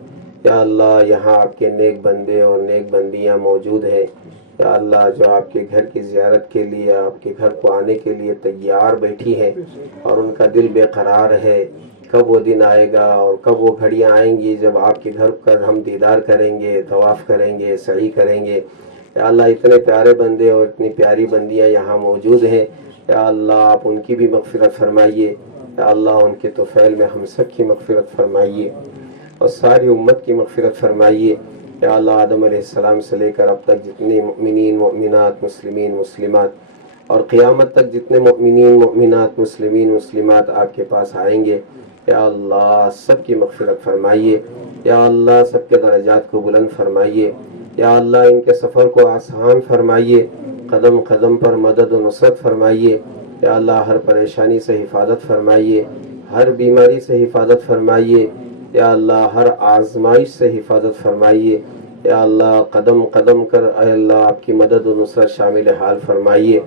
یا اللہ یہاں آپ کے نیک بندے اور نیک بندیاں موجود ہیں۔ یا اللہ جو آپ کے گھر کی زیارت کے لیے، آپ کے گھر کو آنے کے لیے تیار بیٹھی ہیں اور ان کا دل بے قرار ہے، کب وہ دن آئے گا اور کب وہ گھڑیاں آئیں گی جب آپ کے گھر کا ہم دیدار کریں گے، طواف کریں گے، سعی کریں گے۔ یا اللہ اتنے پیارے بندے اور اتنی پیاری بندیاں یہاں موجود ہیں، یا اللہ آپ ان کی بھی مغفرت فرمائیے۔ یا اللہ ان کے طفیل میں ہم سب کی مغفرت فرمائیے اور ساری امت کی مغفرت فرمائیے۔ یا اللہ آدم علیہ السلام سے لے کر اب تک جتنے مؤمنین، مؤمنات، مسلمین، مسلمات اور قیامت تک جتنے مؤمنین، مؤمنات، مسلمین، مسلمات آپ کے پاس آئیں گے، یا اللہ سب کی مغفرت فرمائیے۔ یا اللہ سب کے درجات کو بلند فرمائیے۔ یا اللہ ان کے سفر کو آسان فرمائیے، قدم قدم پر مدد و نصرت فرمائیے۔ یا اللہ ہر پریشانی سے حفاظت فرمائیے، ہر بیماری سے حفاظت فرمائیے۔ یا اللہ ہر آزمائش سے حفاظت فرمائیے۔ یا اللہ قدم قدم کر اے اللہ آپ کی مدد و نصرت شامل حال فرمائیے۔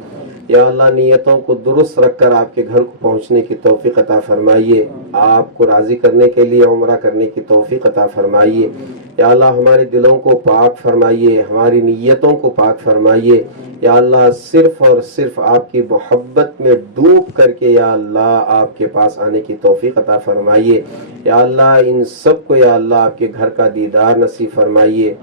یا اللہ نیتوں کو درست رکھ کر آپ کے گھر کو پہنچنے کی توفیق عطا فرمائیے، آپ کو راضی کرنے کے لیے عمرہ کرنے کی توفیق عطا فرمائیے۔ یا اللہ ہمارے دلوں کو پاک فرمائیے، ہماری نیتوں کو پاک فرمائیے۔ یا اللہ صرف اور صرف آپ کی محبت میں ڈوب کر کے یا اللہ آپ کے پاس آنے کی توفیق عطا فرمائیے۔ یا اللہ ان سب کو یا اللہ آپ کے گھر کا دیدار نصیب فرمائیے،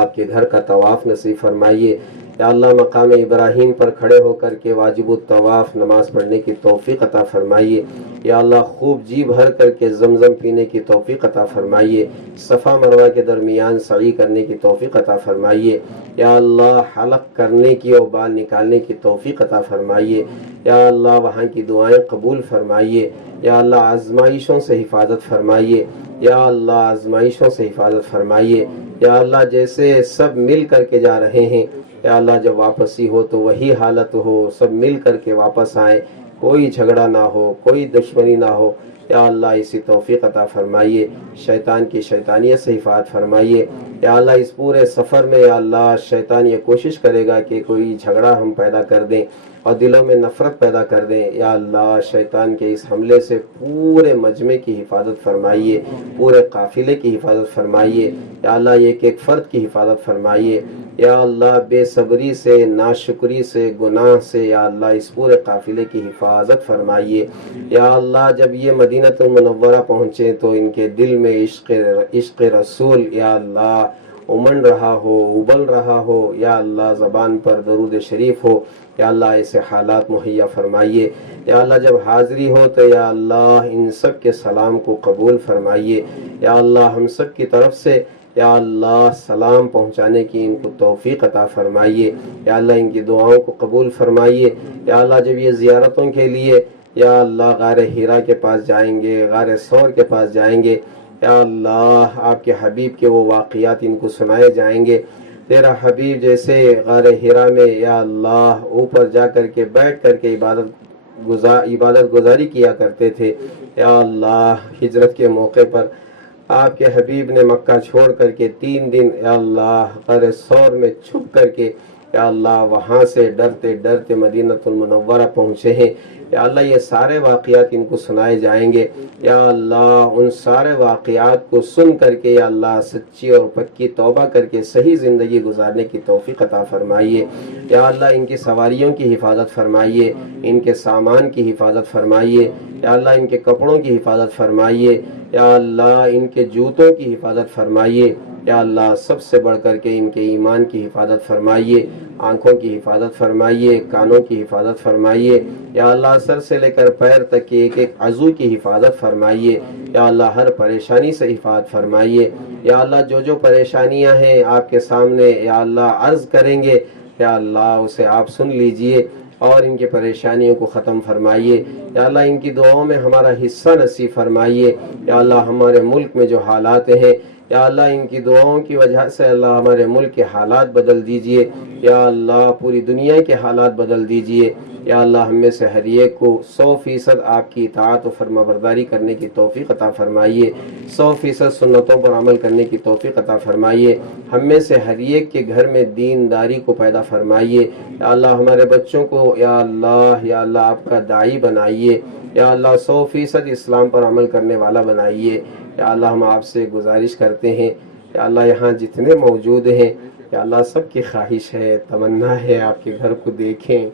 آپ کے گھر کا طواف نصیب فرمائیے۔ یا اللہ مقام ابراہیم پر کھڑے ہو کر کے واجب الطواف نماز پڑھنے کی توفیق عطا فرمائیے۔ یا اللہ خوب جی بھر کر کے زمزم پینے کی توفیق عطا فرمائیے، صفا مروہ کے درمیان سعی کرنے کی توفیق عطا فرمائیے۔ یا اللہ حلق کرنے کی اور بال نکالنے کی توفیق عطا فرمائیے۔ یا اللہ وہاں کی دعائیں قبول فرمائیے۔ یا اللہ آزمائشوں سے حفاظت فرمائیے۔ یا اللہ آزمائشوں سے حفاظت فرمائیے۔ یا اللہ جیسے سب مل کر کے جا رہے ہیں، یا اللہ جب واپسی ہو تو وہی حالت ہو، سب مل کر کے واپس آئیں، کوئی جھگڑا نہ ہو، کوئی دشمنی نہ ہو۔ یا اللہ اسی توفیق عطا فرمائیے، شیطان کی شیطانیت سے حفاظت فرمائیے۔ یا اللہ اس پورے سفر میں یا اللہ شیطان یہ کوشش کرے گا کہ کوئی جھگڑا ہم پیدا کر دیں اور دلوں میں نفرت پیدا کر دیں۔ یا اللہ شیطان کے اس حملے سے پورے مجمع کی حفاظت فرمائیے، پورے قافلے کی حفاظت فرمائیے۔ یا اللہ ایک ایک فرد کی حفاظت فرمائیے۔ یا اللہ بے صبری سے، ناشکری سے، گناہ سے یا اللہ اس پورے قافلے کی حفاظت فرمائیے۔ یا اللہ جب یہ مدینہ المنورہ پہنچے تو ان کے دل میں عشق رسول یا اللہ امن رہا ہو، ابل رہا ہو، یا اللہ زبان پر درود شریف ہو۔ یا اللہ ایسے حالات مہیا فرمائیے۔ یا اللہ جب حاضری ہو تو یا اللہ ان سب کے سلام کو قبول فرمائیے۔ یا اللہ ہم سب کی طرف سے یا اللہ سلام پہنچانے کی ان کو توفیق عطا فرمائیے۔ یا اللہ ان کی دعاؤں کو قبول فرمائیے۔ یا اللہ جب یہ زیارتوں کے لیے یا اللہ غار حرا کے پاس جائیں گے، غار ثور کے پاس جائیں گے، یا اللہ آپ کے حبیب کے وہ واقعات ان کو سنائے جائیں گے۔ تیرا حبیب جیسے غار حرا میں یا اللہ اوپر جا کر کے بیٹھ کر کے عبادت گزاری کیا کرتے تھے، یا اللہ ہجرت کے موقع پر آپ کے حبیب نے مکہ چھوڑ کر کے 3 دن یا اللہ غار ثور میں چھپ کر کے یا اللہ وہاں سے ڈرتے ڈرتے مدینۃ المنورہ پہنچے ہیں، یا اللہ یہ سارے واقعات ان کو سنائے جائیں گے، یا اللہ ان سارے واقعات کو سن کر کے یا اللہ سچی اور پکی توبہ کر کے صحیح زندگی گزارنے کی توفیق عطا فرمائیے، یا اللہ ان کی سواریوں کی حفاظت فرمائیے، ان کے سامان کی حفاظت فرمائیے، یا اللہ ان کے کپڑوں کی حفاظت فرمائیے، یا اللہ ان کے جوتوں کی حفاظت فرمائیے، یا اللہ سب سے بڑھ کر کے ان کے ایمان کی حفاظت فرمائیے، آنکھوں کی حفاظت فرمائیے، کانوں کی حفاظت فرمائیے، یا اللہ سر سے لے کر پیر تک کی ایک ایک عضو کی حفاظت فرمائیے، یا اللہ ہر پریشانی سے حفاظت فرمائیے، یا اللہ جو جو پریشانیاں ہیں آپ کے سامنے یا اللہ عرض کریں گے، یا اللہ اسے آپ سن لیجئے اور ان کی پریشانیوں کو ختم فرمائیے، یا اللہ ان کی دعاؤں میں ہمارا حصہ نصیب فرمائیے، یا اللہ ہمارے ملک میں جو حالات ہیں یا اللہ ان کی دعاؤں کی وجہ سے اللہ ہمارے ملک کے حالات بدل دیجئے، یا اللہ پوری دنیا کے حالات بدل دیجئے، یا اللہ ہم میں سے ہر ایک کو 100% آپ کی اطاعت و فرما برداری کرنے کی توفیق عطا فرمائیے، 100% سنتوں پر عمل کرنے کی توفیق عطا فرمائیے، ہم میں سے ہر ایک کے گھر میں دینداری کو پیدا فرمائیے، یا اللہ ہمارے بچوں کو یا اللہ آپ کا داعی بنائیے، یا اللہ 100% اسلام پر عمل کرنے والا بنائیے، یا اللہ ہم آپ سے گزارش کرتے ہیں یا اللہ یہاں جتنے موجود ہیں یا اللہ سب کی خواہش ہے، تمنا ہے آپ کے گھر کو دیکھیں،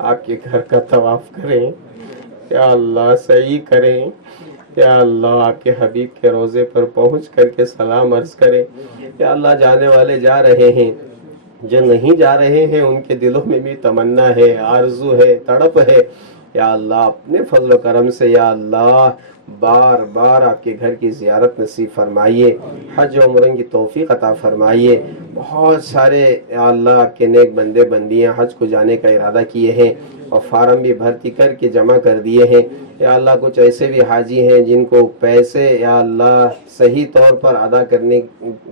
آپ کے گھر کا طواف کریں، یا اللہ صحیح کریں، یا اللہ آپ کے حبیب کے روضے پر پہنچ کر کے سلام عرض کریں، یا اللہ جانے والے جا رہے ہیں، جو نہیں جا رہے ہیں ان کے دلوں میں بھی تمنا ہے، آرزو ہے، تڑپ ہے، یا اللہ اپنے فضل و کرم سے یا اللہ بار بار آپ کے گھر کی زیارت نصیب فرمائیے، حج و عمرہ کی توفیق عطا فرمائیے، بہت سارے یا اللہ آپ کے نیک بندے بندیاں حج کو جانے کا ارادہ کیے ہیں اور فارم بھی بھرتی کر کے جمع کر دیے ہیں، یا اللہ کچھ ایسے بھی حاجی ہیں جن کو پیسے یا اللہ صحیح طور پر ادا کرنے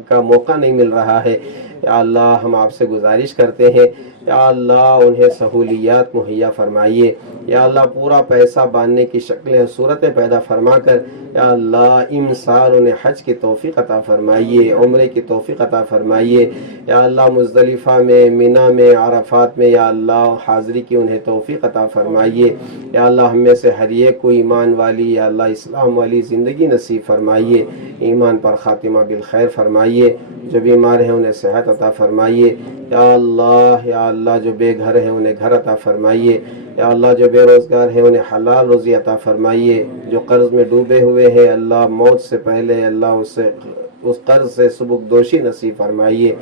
کا موقع نہیں مل رہا ہے، یا اللہ ہم آپ سے گزارش کرتے ہیں یا اللہ انہیں سہولیات مہیا فرمائیے، یا اللہ پورا پیسہ باندھنے کی شکلیں صورتیں پیدا فرما کر یا اللہ امسال انہیں حج کی توفیق عطا فرمائیے، عمرے کی توفیق عطا فرمائیے، یا اللہ مزدلفہ میں، منی میں، عرفات میں یا اللہ حاضری کی انہیں توفیق عطا فرمائیے، یا اللہ ہم میں سے ہر ایک کو ایمان والی یا اللہ اسلام والی زندگی نصیب فرمائیے، ایمان پر خاتمہ بالخیر فرمائیے، جو بیمار ہیں انہیں صحت عطا فرمائیے، یا اللہ جو بے گھر ہیں انہیں گھر عطا فرمائیے، یا اللہ جو بے روزگار ہیں انہیں حلال روزی عطا فرمائیے، جو قرض میں ڈوبے ہوئے ہیں اللہ موت سے پہلے اللہ اس قرض سے سبکدوشی نصیب فرمائیے،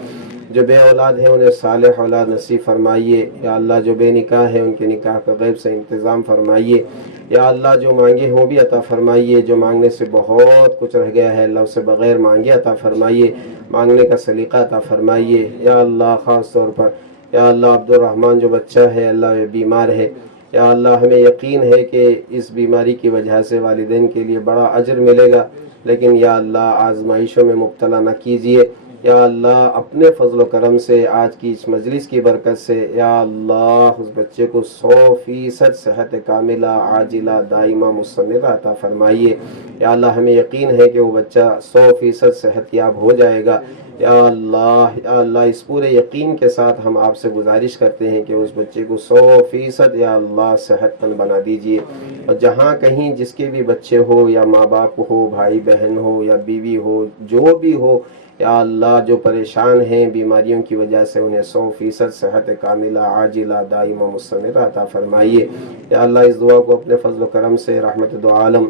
جو بے اولاد ہیں انہیں صالح اولاد نصیب فرمائیے، یا اللہ جو بے نکاح ہیں ان کے نکاح کا غیب سے انتظام فرمائیے، یا اللہ جو مانگے ہوں بھی عطا فرمائیے، جو مانگنے سے بہت کچھ رہ گیا ہے اللہ اسے بغیر مانگے عطا فرمائیے، مانگنے کا سلیقہ عطا فرمائیے، یا اللہ خاص طور پر یا اللہ عبد الرحمن جو بچہ ہے اللہ بیمار ہے، یا اللہ ہمیں یقین ہے کہ اس بیماری کی وجہ سے والدین کے لیے بڑا اجر ملے گا، لیکن یا اللہ آزمائشوں میں مبتلا نہ کیجیے، یا اللہ اپنے فضل و کرم سے آج کی اس مجلس کی برکت سے یا اللہ اس بچے کو 100% صحت کاملہ عاجلہ دائمہ مستمرہ عطا فرمائیے، یا اللہ ہمیں یقین ہے کہ وہ بچہ 100% صحت یاب ہو جائے گا، یا اللہ اس پورے یقین کے ساتھ ہم آپ سے گزارش کرتے ہیں کہ اس بچے کو 100% یا اللہ صحت مند بنا دیجئے، اور جہاں کہیں جس کے بھی بچے ہو یا ماں باپ ہو، بھائی بہن ہو یا بیوی ہو، جو بھی ہو یا اللہ جو پریشان ہیں بیماریوں کی وجہ سے انہیں 100% صحت کاملہ عاجلہ دائمہ مستمرہ عطا فرمائیے، یا اللہ اس دعا کو اپنے فضل و کرم سے رحمت دو عالم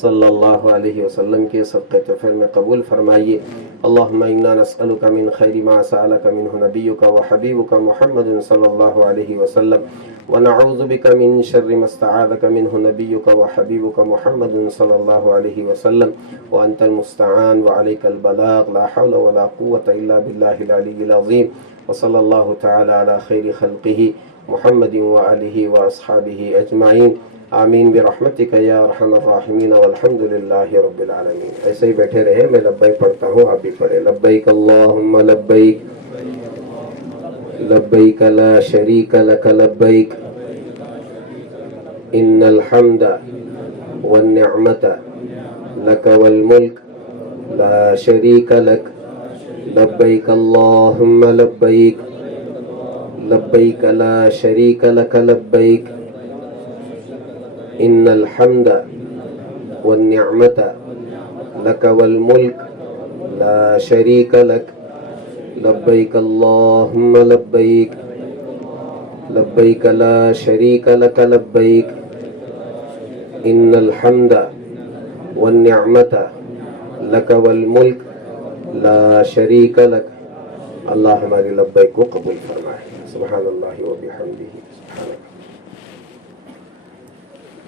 صلی اللہ علیہ وسلم کے صدقہ طفیل میں قبول فرمائیے۔ اللہم انا نسألک من خیر ما سألک منہ نبیک و حبیبک محمد صلی اللہ علیہ وسلم ونعوذ بک من شر ما استعاذک منہ نبیک و حبیبک محمد صلی اللہ علیہ وسلم وانت المستعان وعلیک البلاغ لا حول ولا قوة الا باللہ العلی العظیم وصلی اللہ تعالی علی خیر خلقہ محمد وآلہ واصحابہ اجمعین آمین برحمتک یا ارحم الراحمین والحمد للہ رب العالمین۔ ایسے ہی بیٹھے رہے، میں لبیک پڑھتا ہوں، آپ بھی پڑھیں۔ لبیک اللہم لبیک لبیک لا شریک لک لبیک ان الحمد والنعمت لک والملک لا شریک لک لبیک اللہم لبیک لبيك لا شريك لك لبيك إن الحمد والنعمة لك والملك لا شريك لك لبيك اللهم لبيك لبيك لا شريك لك لبيك إن الحمد والنعمة لك والملك لا شريك لك. اللہ ہماری لبیک کو قبول فرمائے. سبحان اللہ و بحمدہ.